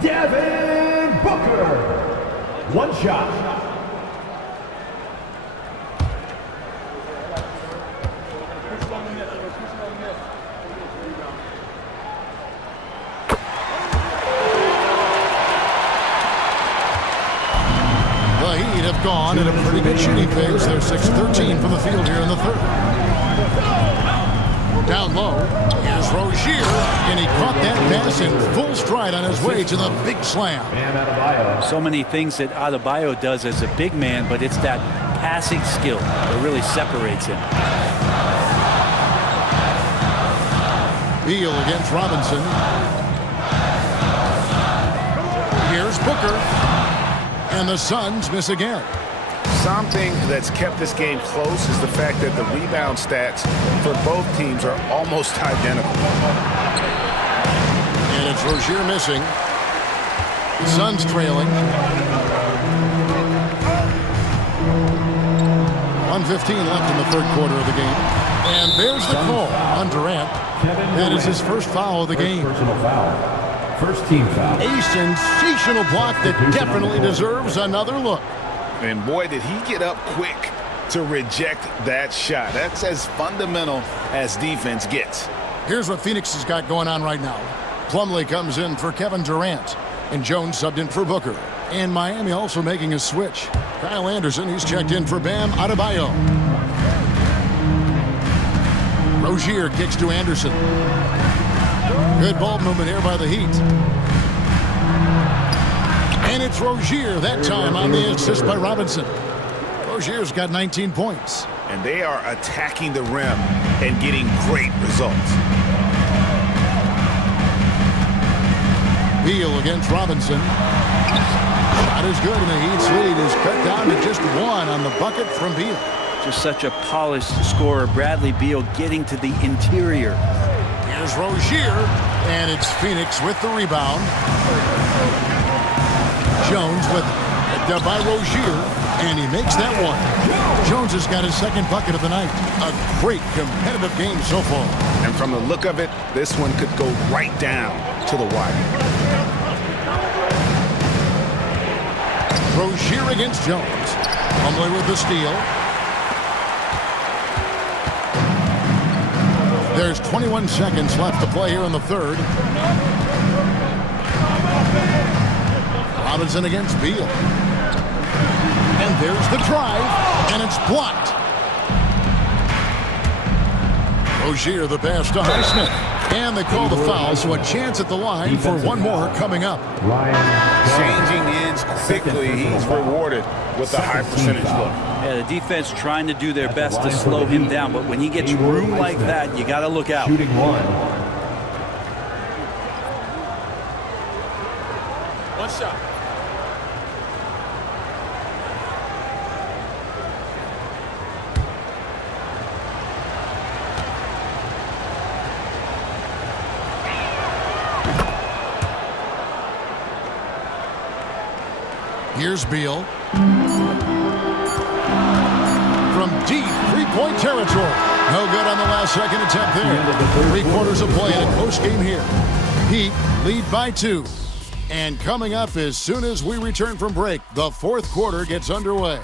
Devin Booker. 1 shot. The Heat have gone in a pretty good shooting phase. They're 6-13 from the field here in the 3rd. Down low, here's Rozier, and he caught that pass in full stride on his way to the big slam. So many things that Adebayo does as a big man, but it's that passing skill that really separates him. Beal against Robinson. Here's Booker. And the Suns miss again. Something that's kept this game close is the fact that the rebound stats for both teams are almost identical. And it's Rozier missing. The Suns trailing. 1:15 left in the 3rd quarter of the game. And there's the call on Durant. That is his first foul of the game. First team foul. A sensational block that definitely deserves another look. And boy, did he get up quick to reject that shot. That's as fundamental as defense gets. Here's what Phoenix has got going on right now. Plumlee comes in for Kevin Durant. And Jones subbed in for Booker. And Miami also making a switch. Kyle Anderson, he's checked in for Bam Adebayo. Rozier kicks to Anderson. Good ball movement here by the Heat. And it's Rozier that time on the assist by Robinson. Rozier's got 19 points. And they are attacking the rim and getting great results. Beal against Robinson. Shot is good, and the Heat's lead is cut down to just 1 on the bucket from Beal. Just such a polished scorer. Bradley Beal getting to the interior. Here's Rozier, and it's Phoenix with the rebound. Jones with it by Rozier, and he makes that one. Jones has got his 2nd bucket of the night. A great competitive game so far. And from the look of it, this one could go right down to the wire. Rozier against Jones. Plumlee with the steal. There's 21 seconds left to play here in the 3rd. Robinson against Beal. And there's the drive, and it's blocked. Rozier the pass to Naismith. And they call the foul, so a chance at the line for one more coming up. Changing ends quickly, he's rewarded with a high percentage look. Yeah, the defense trying to do their best to slow him down, but when he gets room like that, you got to look out. Shooting 1. One shot. Here's Beal. From deep three-point territory. No good on the last second attempt there. 3 quarters of play in a close game here. Heat lead by 2. And coming up as soon as we return from break, the fourth quarter gets underway.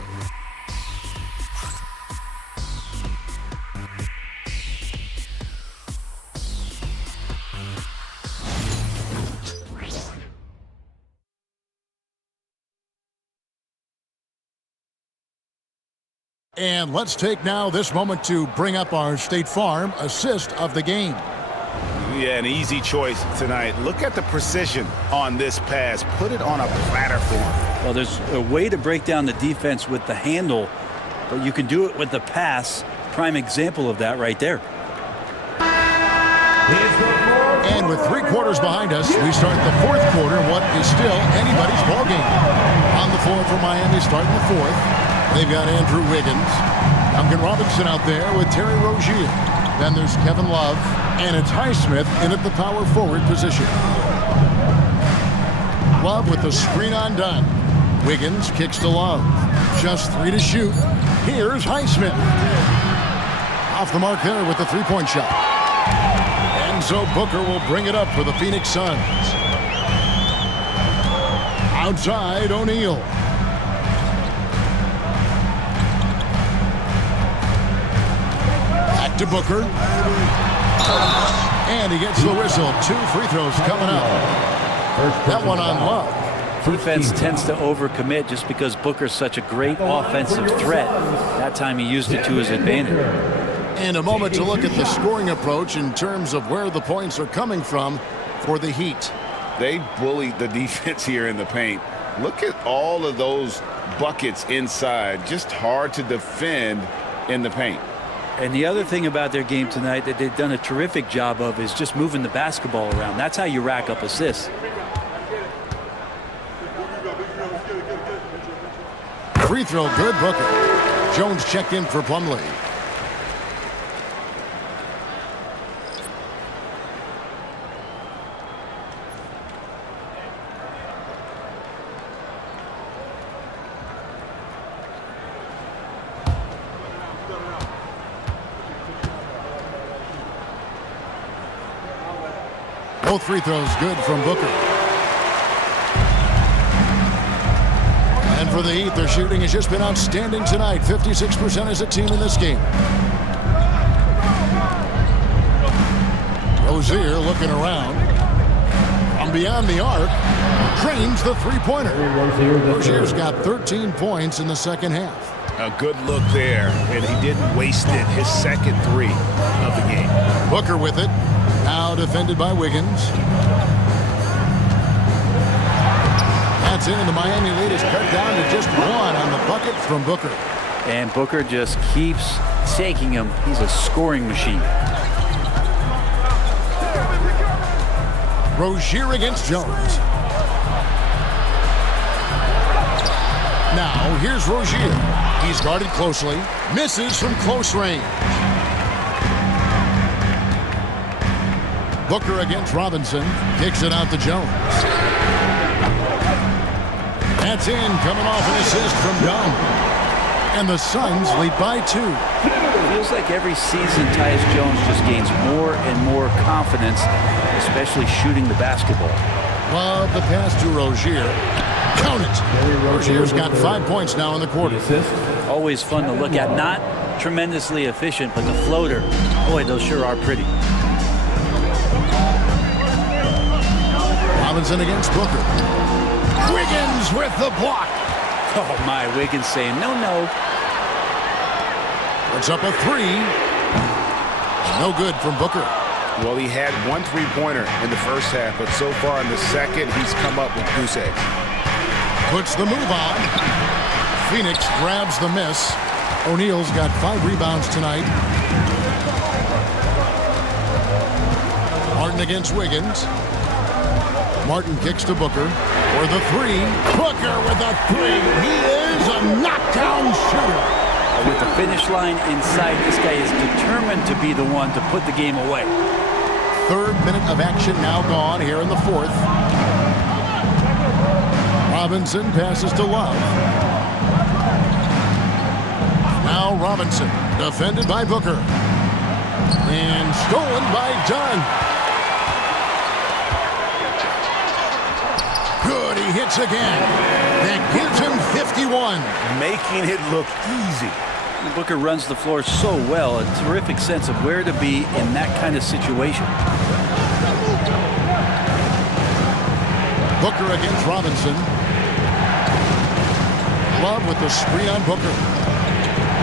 And let's take now this moment to bring up our State Farm assist of the game. Yeah, an easy choice tonight. Look at the precision on this pass. Put it on a platter form. Well, there's a way to break down the defense with the handle, but you can do it with the pass. Prime example of that right there. And with 3 quarters behind us, we start the fourth quarter, what is still anybody's ballgame. On the floor for Miami starting the fourth, they've got Andrew Wiggins, Duncan Robinson out there with Terry Rozier. Then there's Kevin Love, and it's Naismith in at the power forward position. Love with the screen undone. Wiggins kicks to Love. Just 3 to shoot. Here's Naismith. Off the mark there with the three-point shot. And so Booker will bring it up for the Phoenix Suns. Outside, O'Neal. Back to Booker. And he gets the whistle. 2 free throws coming up. That one on Love. Defense tends to overcommit just because Booker's such a great offensive threat. That time he used it to his advantage. And a moment to look at the scoring approach in terms of where the points are coming from for the Heat. They bullied the defense here in the paint. Look at all of those buckets inside. Just hard to defend in the paint. And the other thing about their game tonight that they've done a terrific job of is just moving the basketball around. That's how you rack up assists. Free throw good, Booker. Jones checked in for Plumlee. Both free throws good from Booker. And for the Heat, their shooting has just been outstanding tonight. 56% as a team in this game. Rozier looking around. From beyond the arc, trains the three-pointer. Rozier's got 13 points in the second half. A good look there, and he didn't waste it. His second 3 of the game. Booker with it. Now defended by Wiggins. That's in, and the Miami lead is cut down to just 1 on the bucket from Booker. And Booker just keeps taking him. He's a scoring machine. Rozier against Jones. Now, here's Rozier. He's guarded closely. Misses from close range. Booker against Robinson. Kicks it out to Jones. That's in. Coming off an assist from Dunn. And the Suns lead by 2. It feels like every season Tyus Jones just gains more and more confidence, especially shooting the basketball. Love the pass to Rozier. Count it. Rozier's got 5 points now in the quarter. Always fun to look at. Not tremendously efficient, but the floater, boy, those sure are pretty. Robinson against Booker. Wiggins with the block. Oh, my. Wiggins saying no, no. Puts up a 3. No good from Booker. Well, he had 1 3-pointer in the first half, but so far in the second, he's come up with goose eggs. Puts the move on. Phoenix grabs the miss. O'Neal's got 5 rebounds tonight. Martin against Wiggins. Martin kicks to Booker for the 3. Booker with a 3. He is a knockdown shooter. With the finish line inside, this guy is determined to be the one to put the game away. 3rd minute of action now gone here in the 4th. Robinson passes to Love. Now Robinson, defended by Booker. And stolen by Dunn. hits again. That gives him 51. Making it look easy. Booker runs the floor so well, a terrific sense of where to be in that kind of situation. Booker against Robinson. Love with the screen on Booker.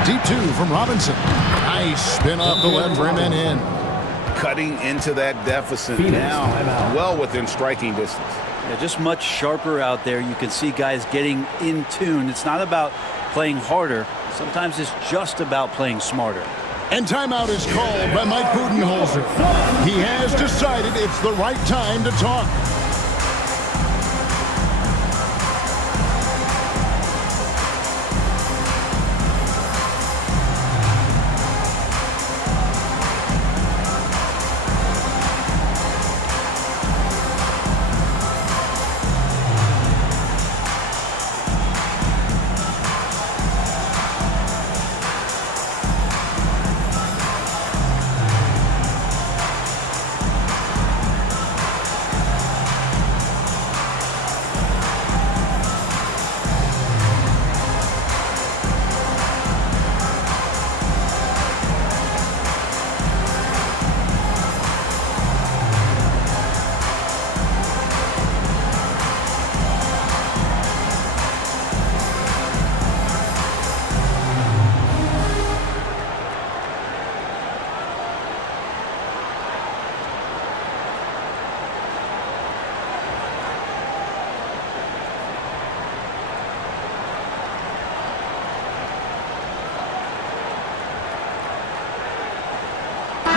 Deep 2 from Robinson. Nice spin off the left rim and in. Cutting into that deficit now, well within striking distance. Yeah, just much sharper out there. You can see guys getting in tune. It's not about playing harder. Sometimes it's just about playing smarter. And timeout is called by Mike Budenholzer. He has decided it's the right time to talk.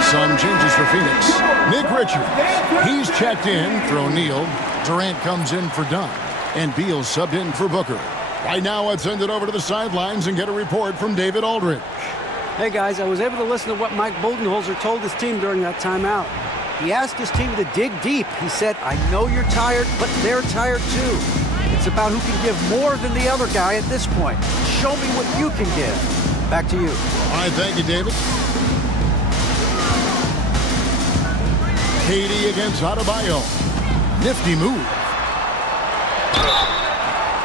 Some changes for Phoenix. Nick Richards, he's checked in for O'Neal. Durant comes in for Dunn. And Beal subbed in for Booker. Right now, let's send it over to the sidelines and get a report from David Aldridge. Hey, guys, I was able to listen to what Mike Budenholzer told his team during that timeout. He asked his team to dig deep. He said, I know you're tired, but they're tired too. It's about who can give more than the other guy at this point. Show me what you can give. Back to you. All right, thank you, David. KD against Adebayo. Nifty move.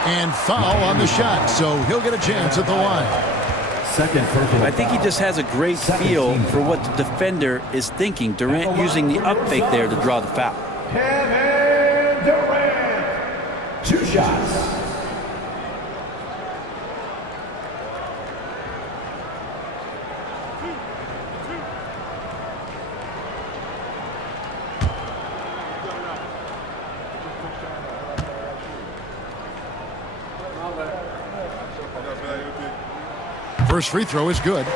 And foul on the shot, so he'll get a chance at the line. I think he just has a great feel for what the defender is thinking. Durant using the up fake there to draw the foul. Kevin Durant. 2 shots. First free throw is good.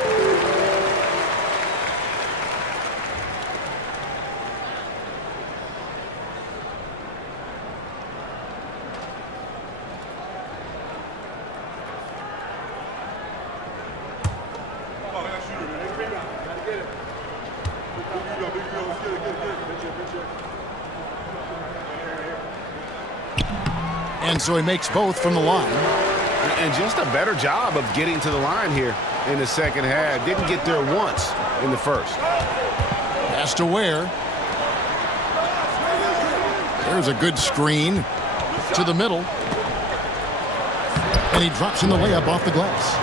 And so he makes both from the line. And just a better job of getting to the line here in the second half. Didn't get there once in the first. Pass to Ware. There's a good screen to the middle. And he drops in the layup off the glass.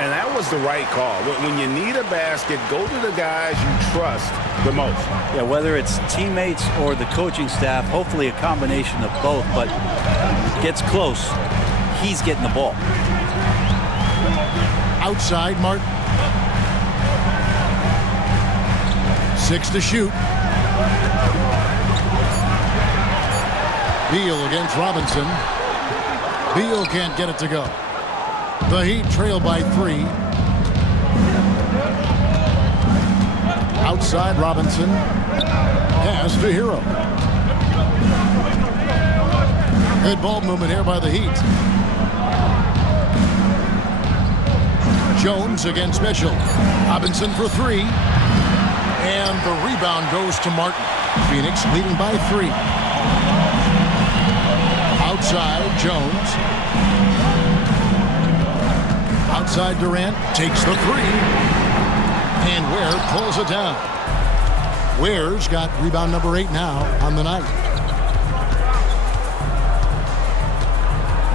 And that was the right call. When you need a basket, go to the guys you trust the most. Yeah, whether it's teammates or the coaching staff, hopefully a combination of both, but gets close. He's getting the ball. Outside, Martin. 6 to shoot. Beal against Robinson. Beal can't get it to go. The Heat trail by 3. Outside, Robinson. Pass to Hero. Good ball movement here by the Heat. Jones against Mitchell. Robinson for 3. And the rebound goes to Martin. Phoenix leading by 3. Outside, Jones. Outside, Durant takes the 3. And Ware pulls it down. Ware's got rebound number 8 now on the night.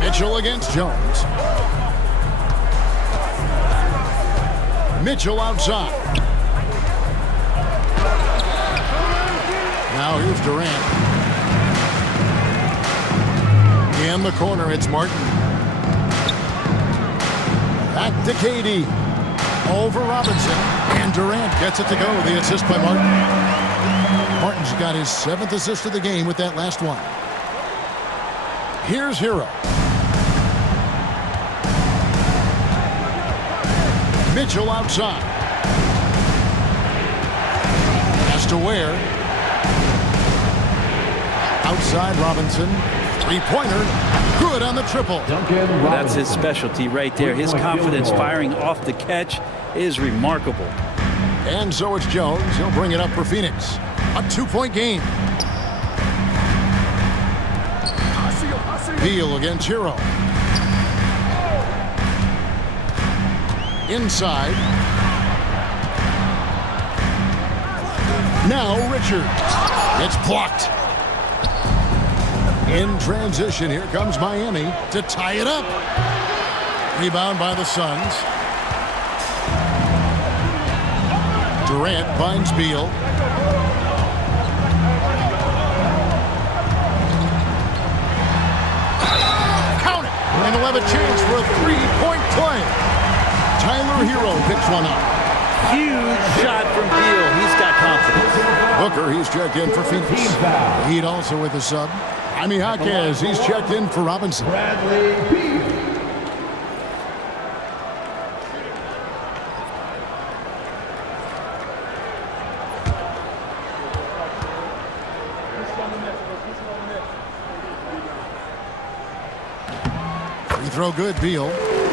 Mitchell against Jones. Mitchell outside. Now here's Durant. In the corner, it's Martin. Back to KD. Over Robinson. And Durant gets it to go. The assist by Martin. Martin's got his 7th assist of the game with that last one. Here's Hero. Mitchell outside. Has to Ware. Outside Robinson. Three-pointer. Good on the triple. That's his specialty right there. His confidence firing off the catch is remarkable. And so it's Jones. He'll bring it up for Phoenix. A 2-point game. Beal against Hero. Inside. Now Richards. It's blocked. In transition, here comes Miami to tie it up. Rebound by the Suns. Durant finds Beal. Count it! And he'll have a chance for a 3-point play. Tyler Hero picks one up. Huge shot from Beal. He's got confidence. Booker, he's checked in for Phoenix. Heat also with a sub. Jaime Jaquez, he's checked in for Robinson. Free throw good, Beal.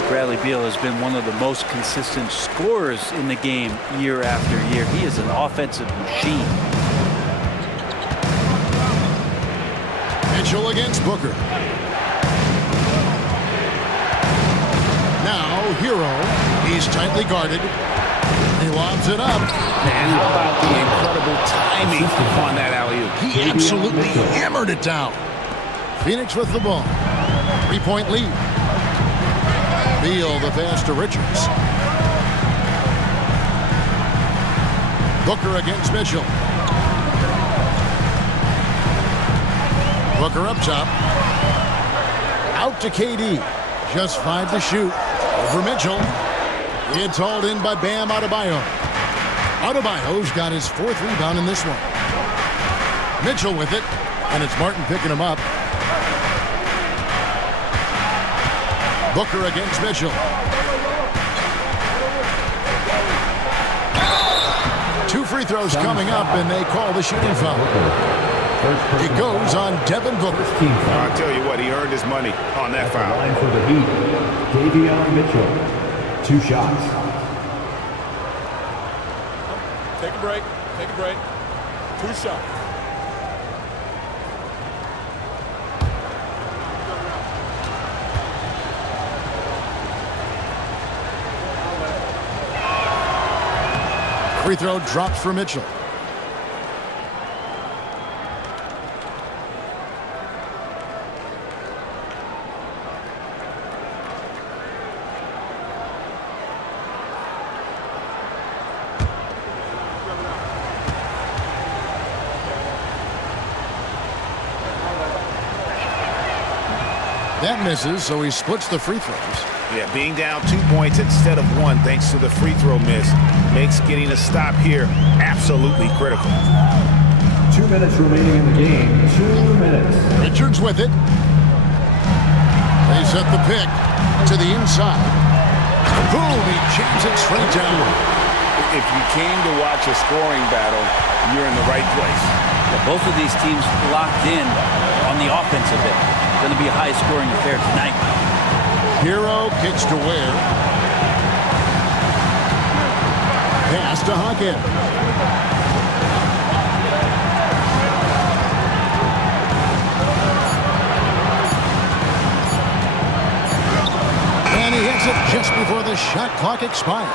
Bradley Beal has been one of the most consistent scorers in the game year after year. He is an offensive machine. Mitchell against Booker. Now Hero. He's tightly guarded. He lobs it up. And how about the incredible timing on that alley-oop? He absolutely hammered it down. Phoenix with the ball. 3-point lead. Beal the pass to Richards. Booker against Mitchell. Booker up top. Out to KD. Just 5 to shoot. Over Mitchell. It's hauled in by Bam Adebayo. Adebayo's got his 4th rebound in this one. Mitchell with it. And it's Martin picking him up. Booker against Mitchell. Two free throws coming up, and they call the shooting foul. It goes on Devin Booker. I'll tell you what, he earned his money on that foul. Line for the Heat, Davion Mitchell. 2 shots. Take a break. Take a break. 2 shots. Free throw drops for Mitchell. That misses, so he splits the free throws. Yeah, being down 2 points instead of 1 thanks to the free throw miss makes getting a stop here absolutely critical. 2 minutes remaining in the game. 2 minutes. Richards with it. They set the pick to the inside. Boom, he jams it straight down. If you came to watch a scoring battle, you're in the right place. Yeah, both of these teams locked in on the offensive end. Going to be a high-scoring affair tonight. Hero kicks to Ware. Pass to Hackett. And he hits it just before the shot clock expires.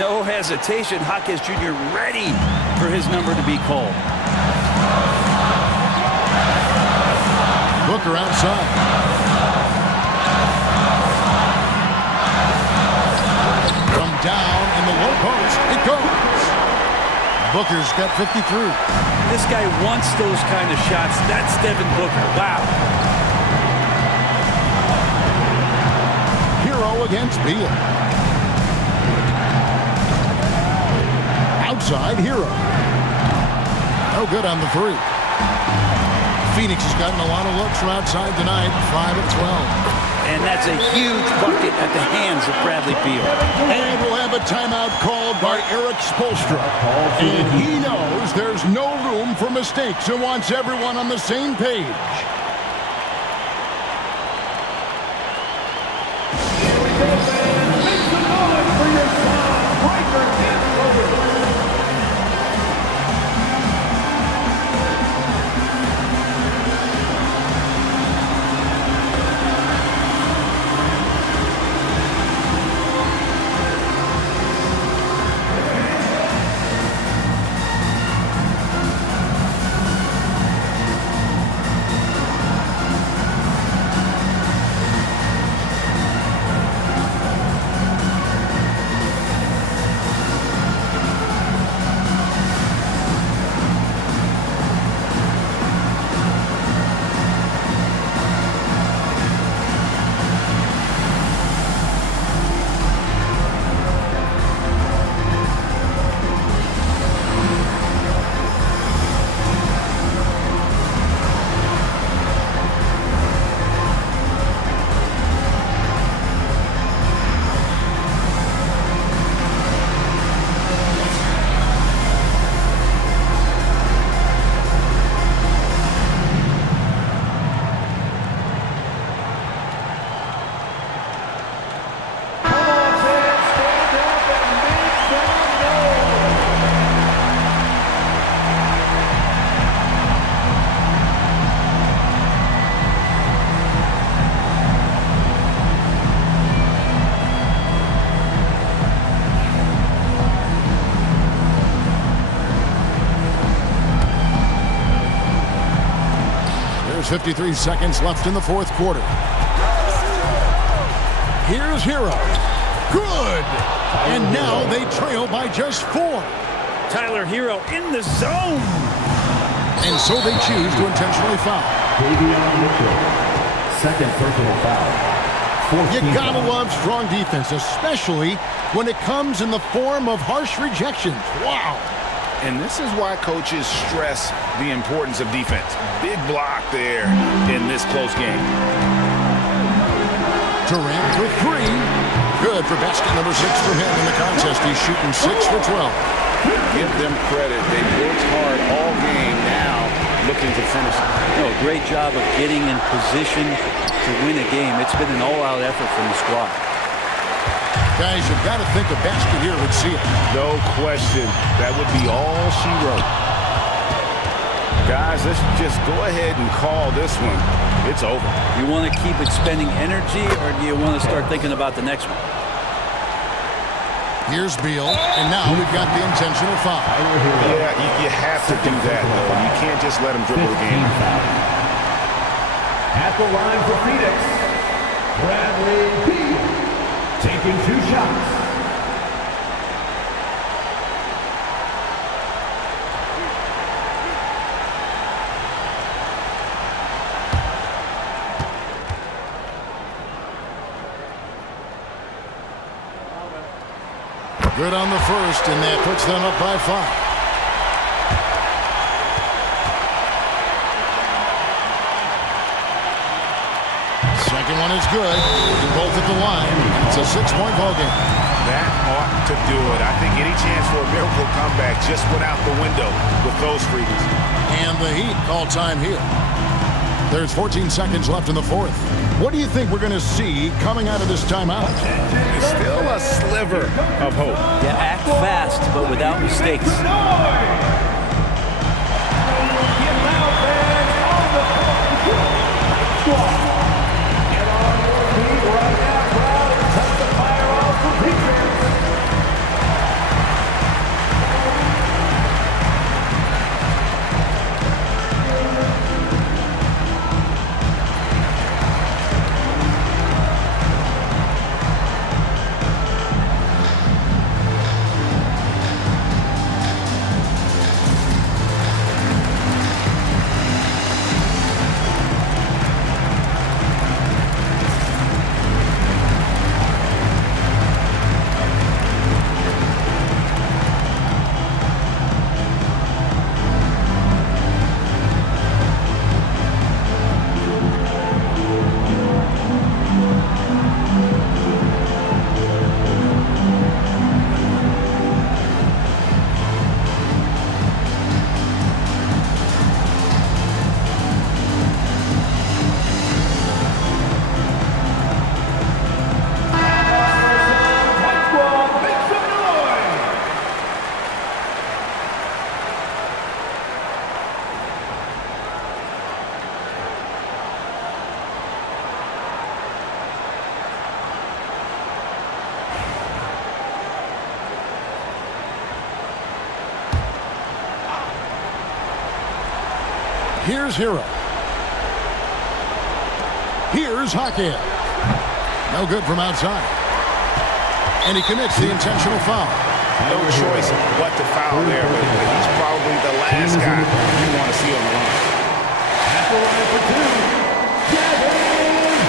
No hesitation. Jaquez Jr. ready for his number to be called. Booker outside. down in the low post. It goes. Booker's got 53. This guy wants those kind of shots. That's Devin Booker. Wow. Hero against Beal. Outside Hero. No good on the three. Phoenix has gotten a lot of looks from outside tonight. 5 of 12. And that's a huge bucket at the hands of Bradley Beal. And we'll have a timeout called by Eric Spoelstra. And he knows there's no room for mistakes and wants everyone on the same page. Make some noise for your son, Riker Denver. There's 53 seconds left in the fourth quarter. Here's Hero. Good. And now they trail by just 4. Tyler Hero in the zone. And so they choose to intentionally foul. Second personal foul. You gotta love strong defense, especially when it comes in the form of harsh rejections. Wow. And this is why coaches stress the importance of defense. Big block there in this close game. Durant for 3. Good for basket number 6 from him in the contest. He's shooting 6 for 12. Give them credit. They worked hard all game, now looking to finish. Great job of getting in position to win a game. It's been an all-out effort from the squad. Guys, you've got to think a basket here would see it. No question. That would be all she wrote. Guys, let's just go ahead and call this one. It's over. You want to keep expending energy, or do you want to start thinking about the next one? Here's Beal, and now we've got the intentional foul. Yeah, you have to do that, though. You can't just let him dribble the game. At the line for Phoenix, Bradley Beal taking 2 shots. Good on the first, and that puts them up by 5. Second one is good. Both at the line. It's a 6-point ball game. That ought to do it. I think any chance for a miracle comeback just went out the window with those freebies. And the Heat call time here. There's 14 seconds left in the fourth. What do you think we're going to see coming out of this timeout? Still a sliver of hope. Yeah, act fast, but without mistakes. Here's Hero. Here's Hackett. No good from outside. And he commits the intentional foul. No choice but to foul there, but he's probably the last guy you want to see on the line. At the line for two, Devin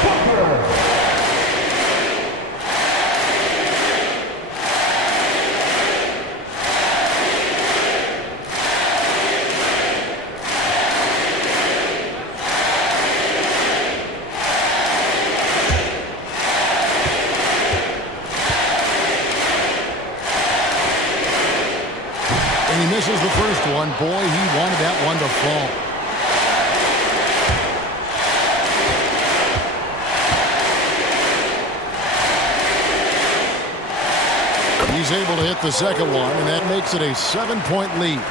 Booker. And he misses the first one. Boy, he wanted that one to fall. He's able to hit the second one, and that makes it a 7-point lead.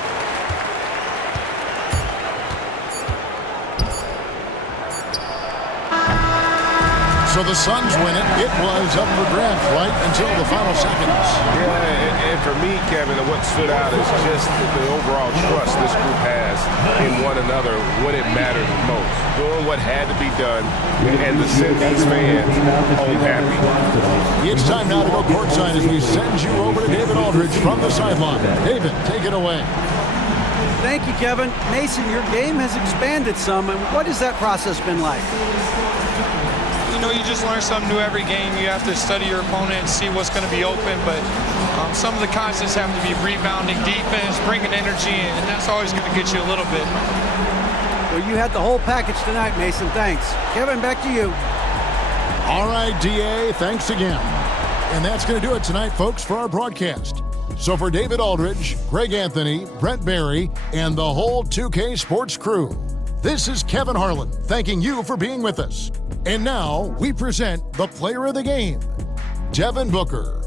So the Suns win it. It was up for grabs right until the final seconds. Yeah, and for me, Kevin, what stood out is just the overall trust this group has in one another when it mattered most. Doing what had to be done, and to send these fans home happy. It's time now to go courtside as we send you over to David Aldridge from the sideline. David, take it away. Thank you, Kevin. Mason, your game has expanded some, and what has that process been like? You know, you just learn something new every game. You have to study your opponent and see what's going to be open, but some of the concepts have to be rebounding, defense, bringing energy, and that's always going to get you a little bit. Well, you had the whole package tonight, Mason. Thanks. Kevin, back to you. All right, DA, thanks again. And that's going to do it tonight, folks, for our broadcast. So for David Aldridge, Greg Anthony, Brent Barry, and the whole 2K Sports crew, this is Kevin Harlan thanking you for being with us. And now we present the player of the game, Devin Booker.